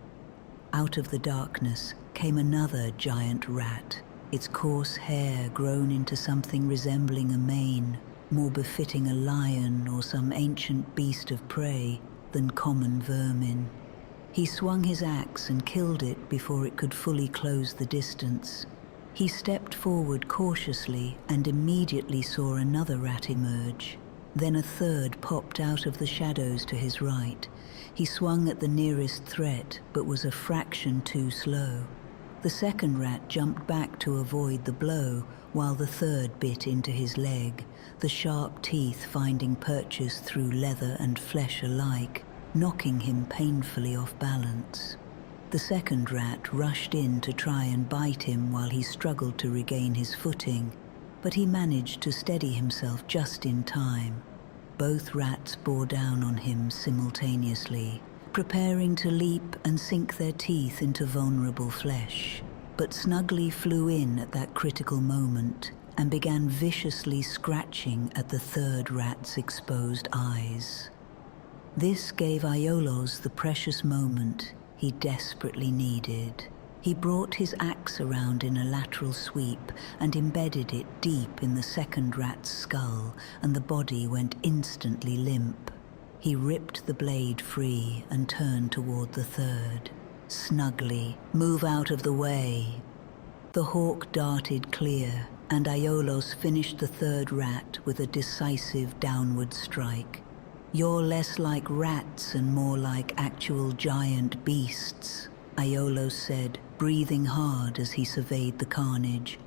Out of the darkness came another giant rat, its coarse hair grown into something resembling a mane, more befitting a lion or some ancient beast of prey than common vermin. He swung his axe and killed it before it could fully close the distance. He stepped forward cautiously and immediately saw another rat emerge. Then a third popped out of the shadows to his right. He swung at the nearest threat, but was a fraction too slow. The second rat jumped back to avoid the blow, while the third bit into his leg, the sharp teeth finding purchase through leather and flesh alike, knocking him painfully off balance. The second rat rushed in to try and bite him while he struggled to regain his footing, but he managed to steady himself just in time. Both rats bore down on him simultaneously, preparing to leap and sink their teeth into vulnerable flesh. But Snugly flew in at that critical moment and began viciously scratching at the third rat's exposed eyes. This gave Aiolos the precious moment he desperately needed. He brought his axe around in a lateral sweep and embedded it deep in the second rat's skull, and the body went instantly limp. He ripped the blade free and turned toward the third. Snugly, move out of the way. The hawk darted clear, and Aiolos finished the third rat with a decisive downward strike. You're less like rats and more like actual giant beasts, Aiolos said, breathing hard as he surveyed the carnage.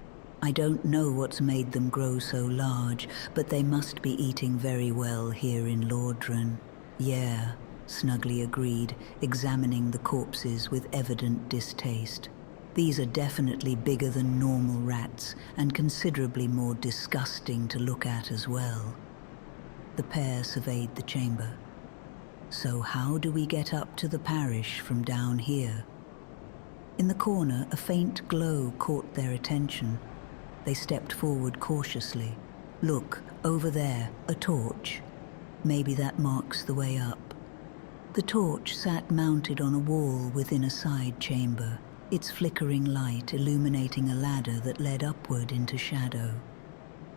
I don't know what's made them grow so large, but they must be eating very well here in Lordran. Yeah, Snugly agreed, examining the corpses with evident distaste. These are definitely bigger than normal rats, and considerably more disgusting to look at as well. The pair surveyed the chamber. So how do we get up to the parish from down here? In the corner, a faint glow caught their attention. They stepped forward cautiously. Look, over there, a torch. Maybe that marks the way up. The torch sat mounted on a wall within a side chamber, its flickering light illuminating a ladder that led upward into shadow.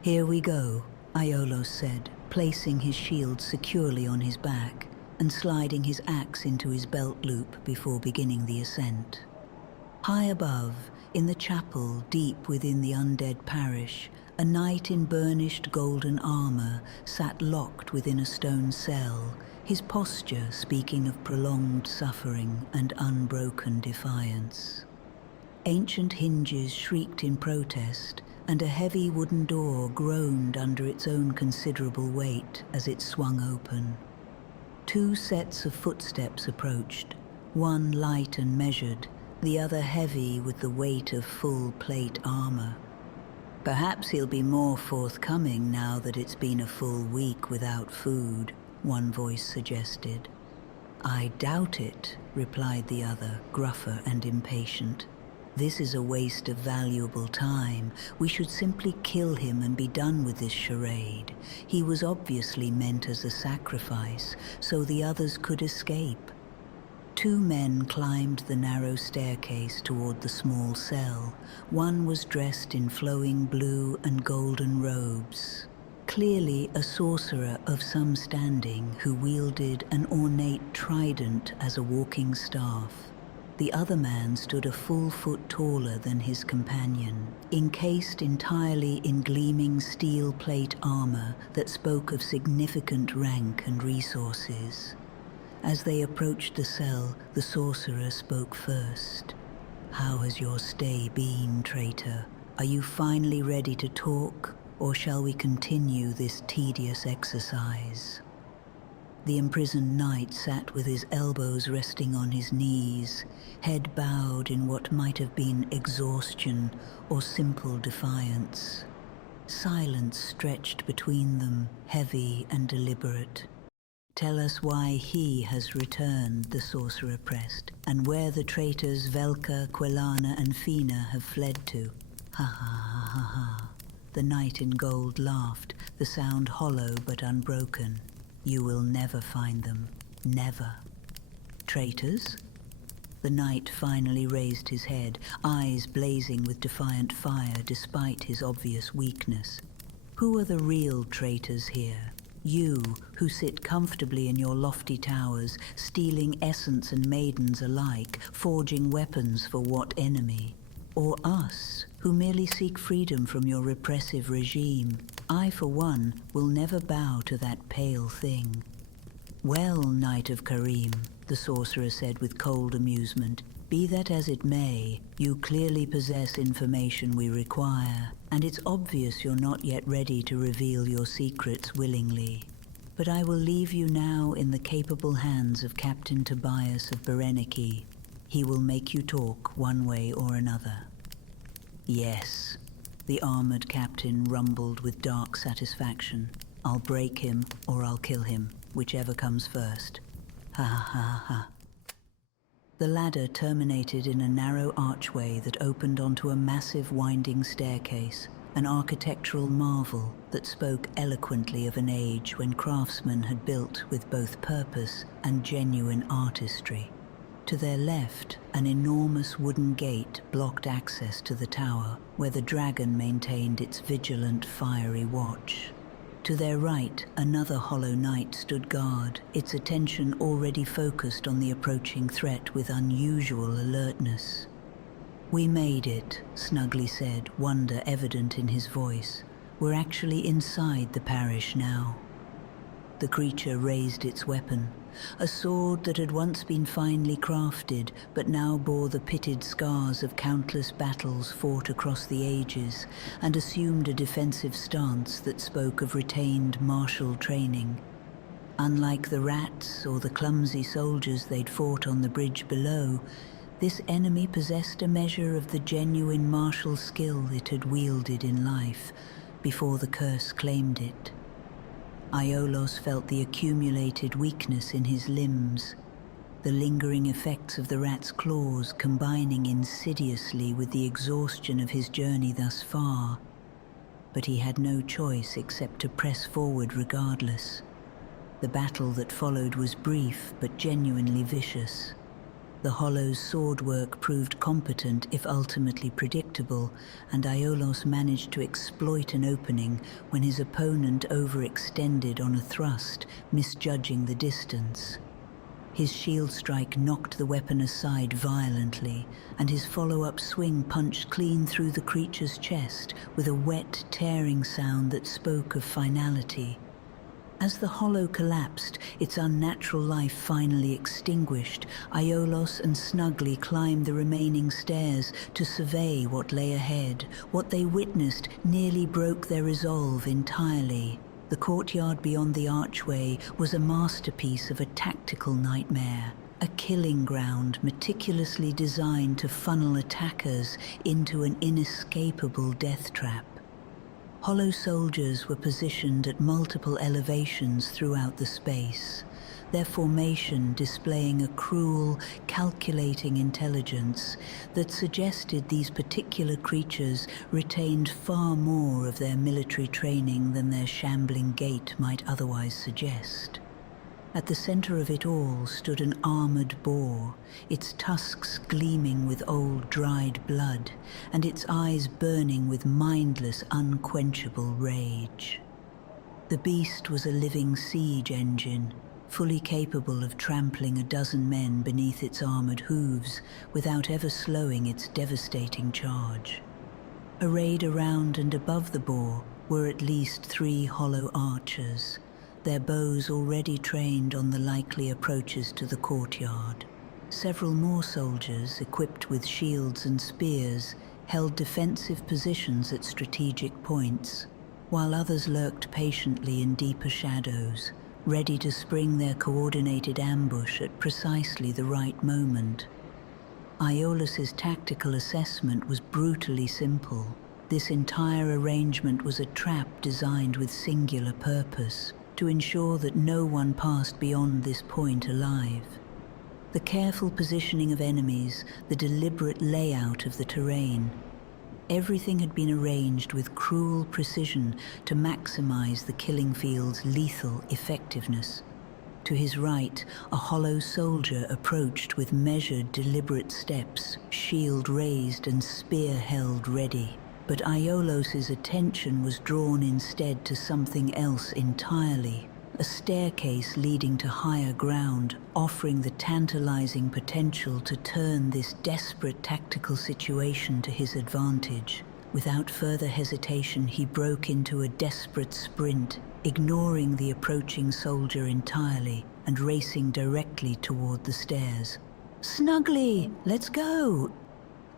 Here we go, Aiolos said, placing his shield securely on his back and sliding his axe into his belt loop before beginning the ascent. High above, in the chapel deep within the Undead Parish, a knight in burnished golden armor sat locked within a stone cell, his posture speaking of prolonged suffering and unbroken defiance. Ancient hinges shrieked in protest, and a heavy wooden door groaned under its own considerable weight as it swung open. Two sets of footsteps approached, one light and measured, the other heavy with the weight of full plate armor. Perhaps he'll be more forthcoming now that it's been a full week without food, one voice suggested. I doubt it, replied the other, gruffer and impatient. This is a waste of valuable time. We should simply kill him and be done with this charade. He was obviously meant as a sacrifice, so the others could escape. Two men climbed the narrow staircase toward the small cell. One was dressed in flowing blue and golden robes. Clearly a sorcerer of some standing who wielded an ornate trident as a walking staff. The other man stood a full foot taller than his companion, encased entirely in gleaming steel plate armor that spoke of significant rank and resources. As they approached the cell, the sorcerer spoke first. How has your stay been, traitor? Are you finally ready to talk, or shall we continue this tedious exercise? The imprisoned knight sat with his elbows resting on his knees, head bowed in what might have been exhaustion or simple defiance. Silence stretched between them, heavy and deliberate. Tell us why he has returned, the sorcerer pressed, and where the traitors Velka, Quelana and Fina have fled to. Ha ha ha ha ha. The knight in gold laughed, the sound hollow but unbroken. You will never find them. Never. Traitors? The knight finally raised his head, eyes blazing with defiant fire despite his obvious weakness. Who are the real traitors here? You, who sit comfortably in your lofty towers, stealing essence and maidens alike, forging weapons for what enemy? Or us, who merely seek freedom from your repressive regime? I, for one, will never bow to that pale thing. Well, Knight of Karim, the sorcerer said with cold amusement, be that as it may, you clearly possess information we require, and it's obvious you're not yet ready to reveal your secrets willingly. But I will leave you now in the capable hands of Captain Tobias of Berenike. He will make you talk one way or another. Yes, the armored captain rumbled with dark satisfaction. I'll break him or I'll kill him, whichever comes first. Ha ha ha ha. The ladder terminated in a narrow archway that opened onto a massive winding staircase, an architectural marvel that spoke eloquently of an age when craftsmen had built with both purpose and genuine artistry. To their left, an enormous wooden gate blocked access to the tower, where the dragon maintained its vigilant, fiery watch. To their right, another hollow knight stood guard, its attention already focused on the approaching threat with unusual alertness. We made it, Snuggly said, wonder evident in his voice. We're actually inside the parish now. The creature raised its weapon, a sword that had once been finely crafted, but now bore the pitted scars of countless battles fought across the ages, and assumed a defensive stance that spoke of retained martial training. Unlike the rats or the clumsy soldiers they'd fought on the bridge below, this enemy possessed a measure of the genuine martial skill it had wielded in life before the curse claimed it. Aiolos felt the accumulated weakness in his limbs, the lingering effects of the rat's claws combining insidiously with the exhaustion of his journey thus far. But he had no choice except to press forward regardless. The battle that followed was brief but genuinely vicious. The Hollow's swordwork proved competent if ultimately predictable, and Aiolos managed to exploit an opening when his opponent overextended on a thrust, misjudging the distance. His shield strike knocked the weapon aside violently, and his follow-up swing punched clean through the creature's chest with a wet, tearing sound that spoke of finality. As the hollow collapsed, its unnatural life finally extinguished, Aiolos and Snuggly climbed the remaining stairs to survey what lay ahead. What they witnessed nearly broke their resolve entirely. The courtyard beyond the archway was a masterpiece of a tactical nightmare, a killing ground meticulously designed to funnel attackers into an inescapable death trap. Hollow soldiers were positioned at multiple elevations throughout the space, their formation displaying a cruel, calculating intelligence that suggested these particular creatures retained far more of their military training than their shambling gait might otherwise suggest. At the center of it all stood an armored boar, its tusks gleaming with old dried blood, and its eyes burning with mindless, unquenchable rage. The beast was a living siege engine, fully capable of trampling a dozen men beneath its armored hooves without ever slowing its devastating charge. Arrayed around and above the boar were at least 3 hollow archers, their bows already trained on the likely approaches to the courtyard. Several more soldiers, equipped with shields and spears, held defensive positions at strategic points, while others lurked patiently in deeper shadows, ready to spring their coordinated ambush at precisely the right moment. Aiolos' tactical assessment was brutally simple. This entire arrangement was a trap designed with singular purpose, to ensure that no one passed beyond this point alive. The careful positioning of enemies, the deliberate layout of the terrain. Everything had been arranged with cruel precision to maximize the killing field's lethal effectiveness. To his right, a hollow soldier approached with measured, deliberate steps, shield raised and spear held ready. But Aiolos' attention was drawn instead to something else entirely. A staircase leading to higher ground, offering the tantalizing potential to turn this desperate tactical situation to his advantage. Without further hesitation, he broke into a desperate sprint, ignoring the approaching soldier entirely and racing directly toward the stairs. "Snuggly, let's go!"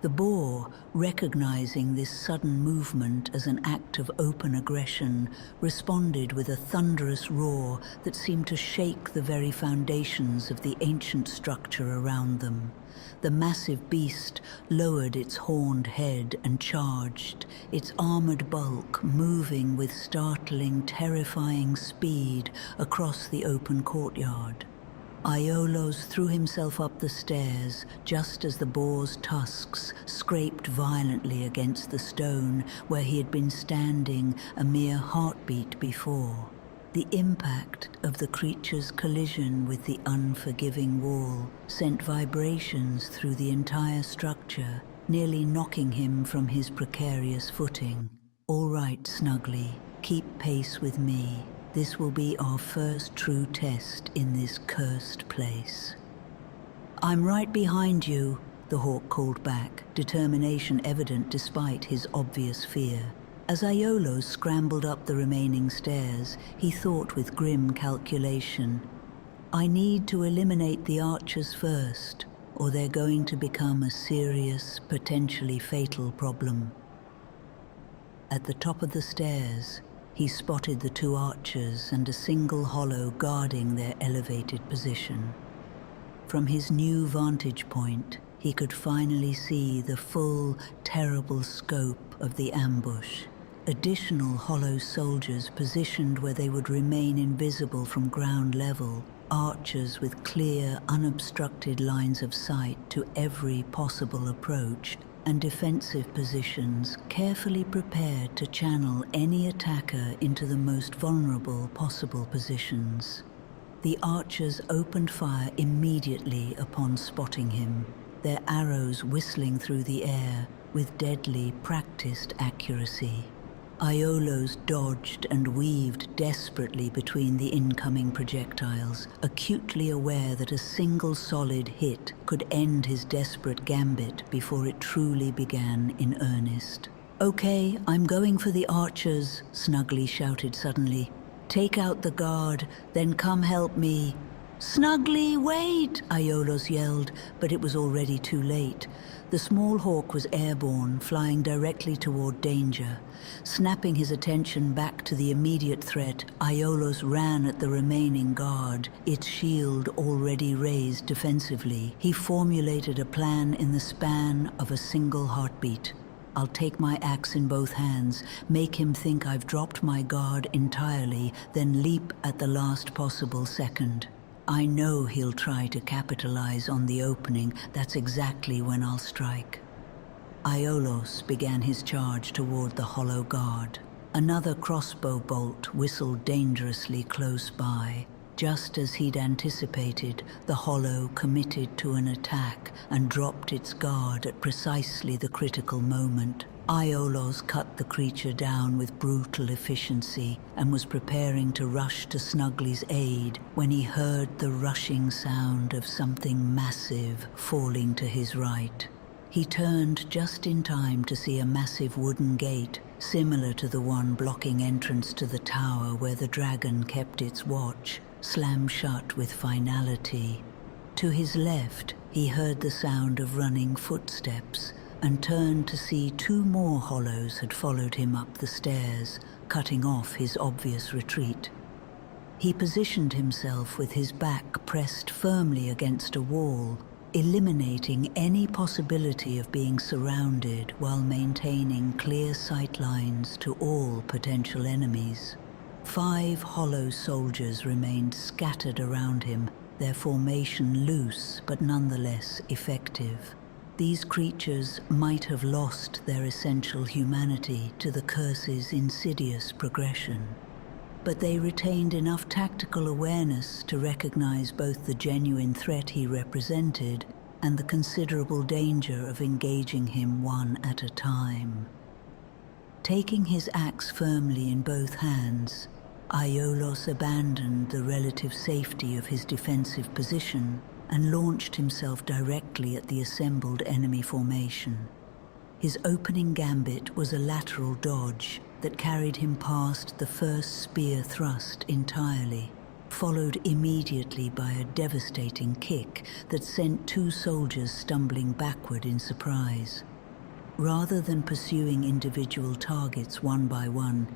The boar, recognizing this sudden movement as an act of open aggression, responded with a thunderous roar that seemed to shake the very foundations of the ancient structure around them. The massive beast lowered its horned head and charged, its armored bulk moving with startling, terrifying speed across the open courtyard. Aiolos threw himself up the stairs just as the boar's tusks scraped violently against the stone where he had been standing a mere heartbeat before. The impact of the creature's collision with the unforgiving wall sent vibrations through the entire structure, nearly knocking him from his precarious footing. "All right, Snuggly, keep pace with me. This will be our first true test in this cursed place." "I'm right behind you," the hawk called back, determination evident despite his obvious fear. As Aiolos scrambled up the remaining stairs, he thought with grim calculation, "I need to eliminate the archers first, or they're going to become a serious, potentially fatal problem." At the top of the stairs, he spotted the two archers and a single hollow guarding their elevated position. From his new vantage point, he could finally see the full, terrible scope of the ambush. Additional hollow soldiers positioned where they would remain invisible from ground level, archers with clear, unobstructed lines of sight to every possible approach, and defensive positions carefully prepared to channel any attacker into the most vulnerable possible positions. The archers opened fire immediately upon spotting him, their arrows whistling through the air with deadly, practiced accuracy. Aiolos dodged and weaved desperately between the incoming projectiles, acutely aware that a single solid hit could end his desperate gambit before it truly began in earnest. "Okay, I'm going for the archers," Snuggly shouted suddenly. "Take out the guard, then come help me." "Snuggly, wait!" Aiolos yelled, but it was already too late. The small hawk was airborne, flying directly toward danger. Snapping his attention back to the immediate threat, Aiolos ran at the remaining guard, its shield already raised defensively. He formulated a plan in the span of a single heartbeat. "I'll take my axe in both hands, make him think I've dropped my guard entirely, then leap at the last possible second. I know he'll try to capitalize on the opening. That's exactly when I'll strike." Aiolos began his charge toward the hollow guard. Another crossbow bolt whistled dangerously close by. Just as he'd anticipated, the hollow committed to an attack and dropped its guard at precisely the critical moment. Aiolos cut the creature down with brutal efficiency and was preparing to rush to Snuggly's aid when he heard the rushing sound of something massive falling to his right. He turned just in time to see a massive wooden gate, similar to the one blocking entrance to the tower where the dragon kept its watch, slam shut with finality. To his left, he heard the sound of running footsteps and turned to see two more hollows had followed him up the stairs, cutting off his obvious retreat. He positioned himself with his back pressed firmly against a wall, eliminating any possibility of being surrounded while maintaining clear sight lines to all potential enemies. 5 hollow soldiers remained scattered around him, their formation loose but nonetheless effective. These creatures might have lost their essential humanity to the curse's insidious progression, but they retained enough tactical awareness to recognize both the genuine threat he represented and the considerable danger of engaging him one at a time. Taking his axe firmly in both hands, Aiolos abandoned the relative safety of his defensive position and launched himself directly at the assembled enemy formation. His opening gambit was a lateral dodge that carried him past the first spear thrust entirely, followed immediately by a devastating kick that sent two soldiers stumbling backward in surprise. Rather than pursuing individual targets one by one,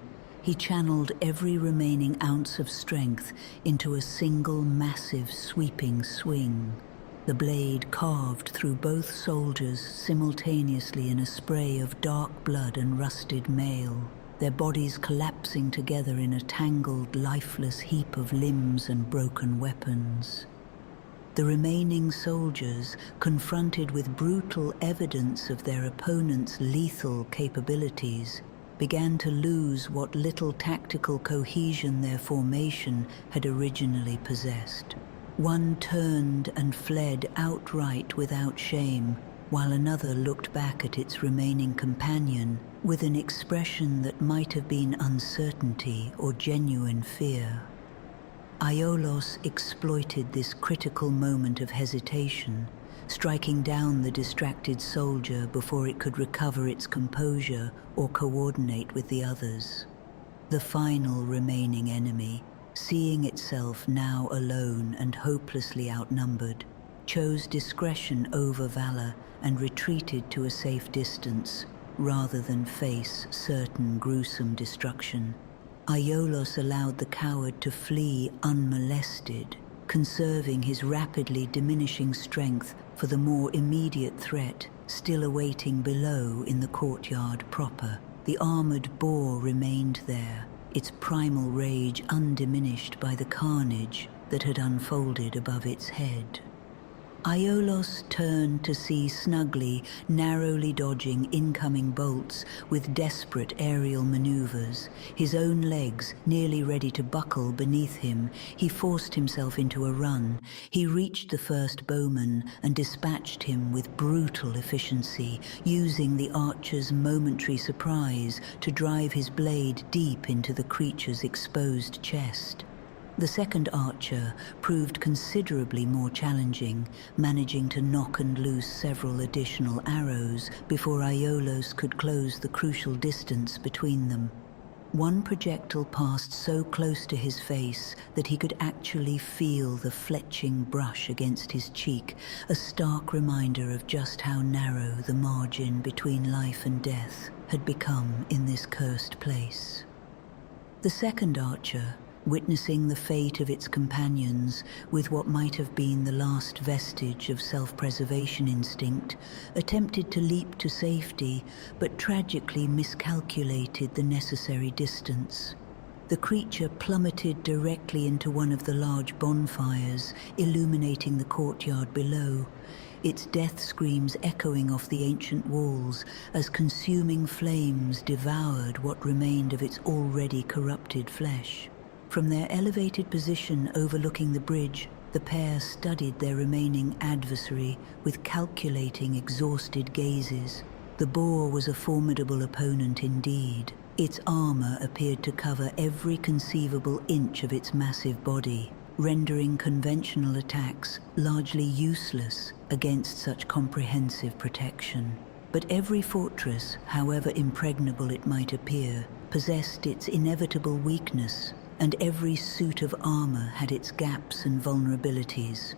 he channeled every remaining ounce of strength into a single massive sweeping swing. The blade carved through both soldiers simultaneously in a spray of dark blood and rusted mail, their bodies collapsing together in a tangled, lifeless heap of limbs and broken weapons. The remaining soldiers, confronted with brutal evidence of their opponent's lethal capabilities, began to lose what little tactical cohesion their formation had originally possessed. One turned and fled outright without shame, while another looked back at its remaining companion with an expression that might have been uncertainty or genuine fear. Aiolos exploited this critical moment of hesitation, striking down the distracted soldier before it could recover its composure or coordinate with the others. The final remaining enemy, seeing itself now alone and hopelessly outnumbered, chose discretion over valor and retreated to a safe distance, rather than face certain gruesome destruction. Aiolos allowed the coward to flee unmolested, conserving his rapidly diminishing strength for the more immediate threat still awaiting below in the courtyard proper. The Armored Boar remained there, its primal rage undiminished by the carnage that had unfolded above its head. Aiolos turned to see snugly, narrowly dodging incoming bolts with desperate aerial maneuvers. His own legs nearly ready to buckle beneath him, he forced himself into a run. He reached the first bowman and dispatched him with brutal efficiency, using the archer's momentary surprise to drive his blade deep into the creature's exposed chest. The second archer proved considerably more challenging, managing to knock and loose several additional arrows before Aiolos could close the crucial distance between them. One projectile passed so close to his face that he could actually feel the fletching brush against his cheek, a stark reminder of just how narrow the margin between life and death had become in this cursed place. The second archer, witnessing the fate of its companions with what might have been the last vestige of self-preservation instinct, attempted to leap to safety, but tragically miscalculated the necessary distance. The creature plummeted directly into one of the large bonfires, illuminating the courtyard below, its death screams echoing off the ancient walls as consuming flames devoured what remained of its already corrupted flesh. From their elevated position overlooking the bridge, the pair studied their remaining adversary with calculating, exhausted gazes. The boar was a formidable opponent indeed. Its armor appeared to cover every conceivable inch of its massive body, rendering conventional attacks largely useless against such comprehensive protection. But every fortress, however impregnable it might appear, possessed its inevitable weakness, and every suit of armor had its gaps and vulnerabilities.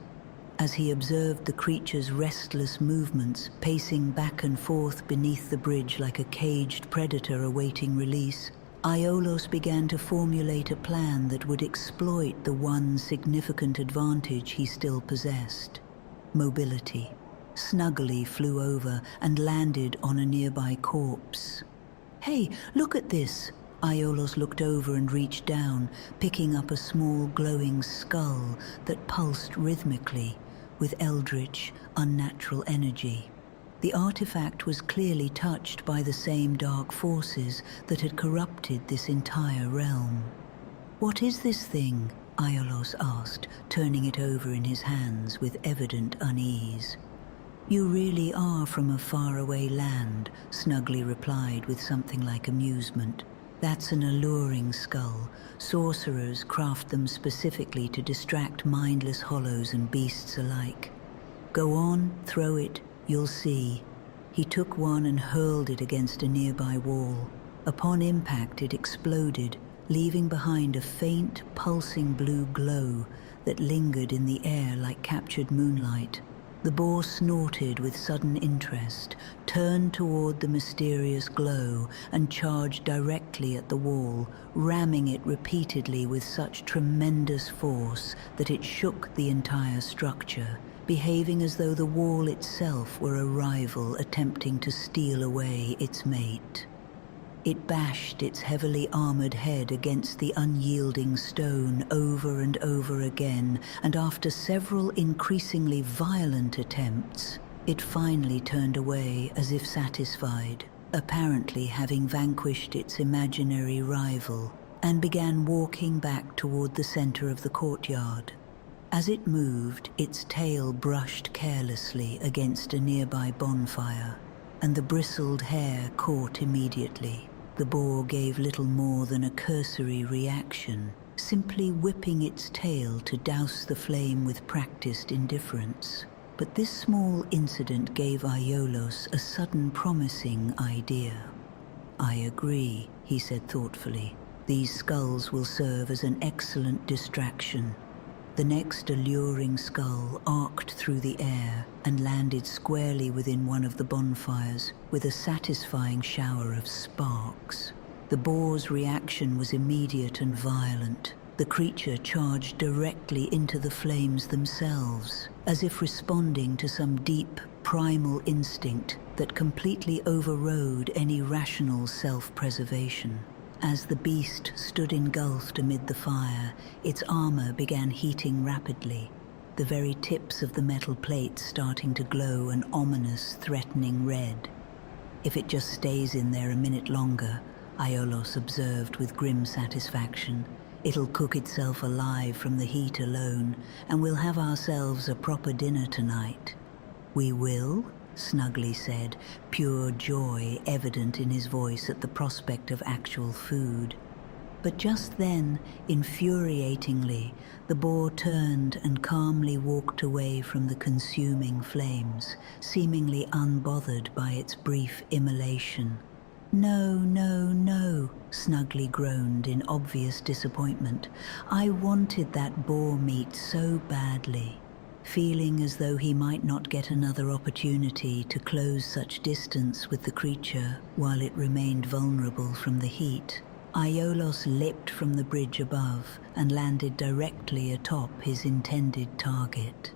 As he observed the creature's restless movements, pacing back and forth beneath the bridge like a caged predator awaiting release, Aiolos began to formulate a plan that would exploit the one significant advantage he still possessed: mobility. Snuggly flew over and landed on a nearby corpse. "Hey, look at this!" Aiolos looked over and reached down, picking up a small glowing skull that pulsed rhythmically with eldritch, unnatural energy. The artifact was clearly touched by the same dark forces that had corrupted this entire realm. "What is this thing?" Aiolos asked, turning it over in his hands with evident unease. "You really are from a faraway land," Snugly replied with something like amusement. "That's an alluring skull. Sorcerers craft them specifically to distract mindless hollows and beasts alike. Go on, throw it, you'll see." He took one and hurled it against a nearby wall. Upon impact, it exploded, leaving behind a faint, pulsing blue glow that lingered in the air like captured moonlight. The boar snorted with sudden interest, turned toward the mysterious glow, and charged directly at the wall, ramming it repeatedly with such tremendous force that it shook the entire structure, behaving as though the wall itself were a rival attempting to steal away its mate. It bashed its heavily armored head against the unyielding stone over and over again, and after several increasingly violent attempts, it finally turned away as if satisfied, apparently having vanquished its imaginary rival, and began walking back toward the center of the courtyard. As it moved, its tail brushed carelessly against a nearby bonfire, and the bristled hair caught immediately. The boar gave little more than a cursory reaction, simply whipping its tail to douse the flame with practiced indifference. But this small incident gave Aiolos a sudden promising idea. "I agree," he said thoughtfully. "These skulls will serve as an excellent distraction." The next alluring skull arced through the air and landed squarely within one of the bonfires with a satisfying shower of sparks. The boar's reaction was immediate and violent. The creature charged directly into the flames themselves, as if responding to some deep, primal instinct that completely overrode any rational self-preservation. As the beast stood engulfed amid the fire, its armor began heating rapidly, the very tips of the metal plates starting to glow an ominous, threatening red. "If it just stays in there a minute longer," Aiolos observed with grim satisfaction, "it'll cook itself alive from the heat alone, and we'll have ourselves a proper dinner tonight." "We will?" Snugly said, pure joy evident in his voice at the prospect of actual food. But just then, infuriatingly, the boar turned and calmly walked away from the consuming flames, seemingly unbothered by its brief immolation. "No, no, no," Snugly groaned in obvious disappointment. "I wanted that boar meat so badly." Feeling as though he might not get another opportunity to close such distance with the creature while it remained vulnerable from the heat, Aiolos leapt from the bridge above and landed directly atop his intended target.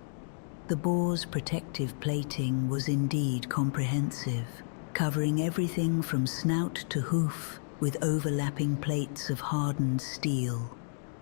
The boar's protective plating was indeed comprehensive, covering everything from snout to hoof with overlapping plates of hardened steel.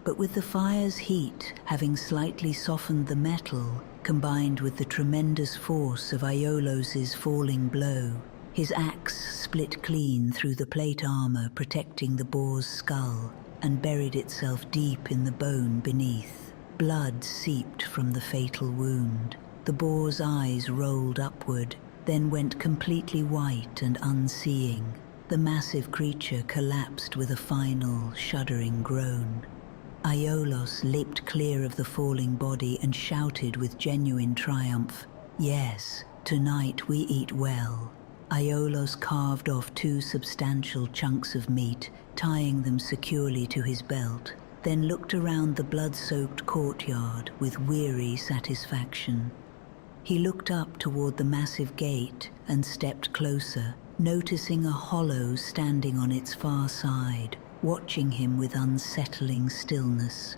But with the fire's heat having slightly softened the metal, combined with the tremendous force of Aiolos's falling blow, his axe split clean through the plate armor protecting the boar's skull and buried itself deep in the bone beneath. Blood seeped from the fatal wound. The boar's eyes rolled upward, then went completely white and unseeing. The massive creature collapsed with a final, shuddering groan. Aiolos leaped clear of the falling body and shouted with genuine triumph, "Yes, tonight we eat well." Aiolos carved off 2 substantial chunks of meat, tying them securely to his belt, then looked around the blood-soaked courtyard with weary satisfaction. He looked up toward the massive gate and stepped closer, noticing a hollow standing on its far side, watching him with unsettling stillness.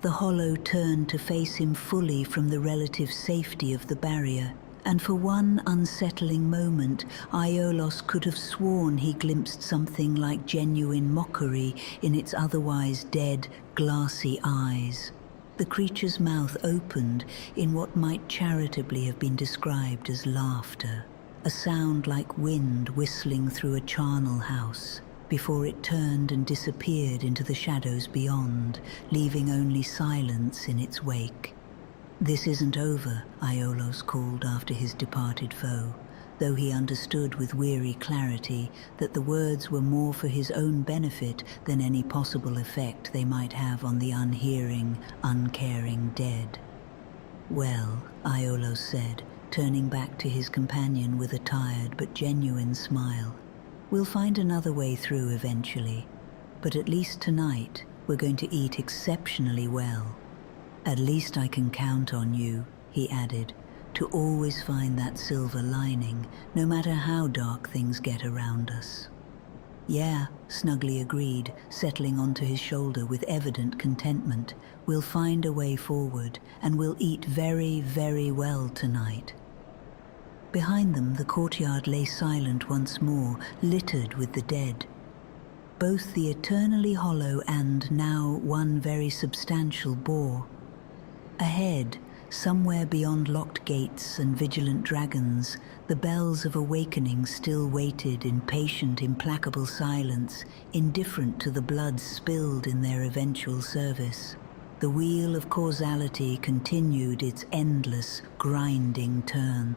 The hollow turned to face him fully from the relative safety of the barrier, and for one unsettling moment, Aiolos could have sworn he glimpsed something like genuine mockery in its otherwise dead, glassy eyes. The creature's mouth opened in what might charitably have been described as laughter. a sound like wind whistling through a charnel house, before it turned and disappeared into the shadows beyond, leaving only silence in its wake. "This isn't over," Aiolos called after his departed foe, though he understood with weary clarity that the words were more for his own benefit than any possible effect they might have on the unhearing, uncaring dead. "Well," Aiolos said, turning back to his companion with a tired but genuine smile, "we'll find another way through eventually, but at least tonight we're going to eat exceptionally well. At least I can count on you," he added, "to always find that silver lining, no matter how dark things get around us." "Yeah," Snuggly agreed, settling onto his shoulder with evident contentment. "We'll find a way forward, and we'll eat very, very well tonight." Behind them, the courtyard lay silent once more, littered with the dead. Both the eternally hollow and, now, one very substantial boar. Ahead, somewhere beyond locked gates and vigilant dragons, the bells of awakening still waited in patient, implacable silence, indifferent to the blood spilled in their eventual service. The wheel of causality continued its endless, grinding turn.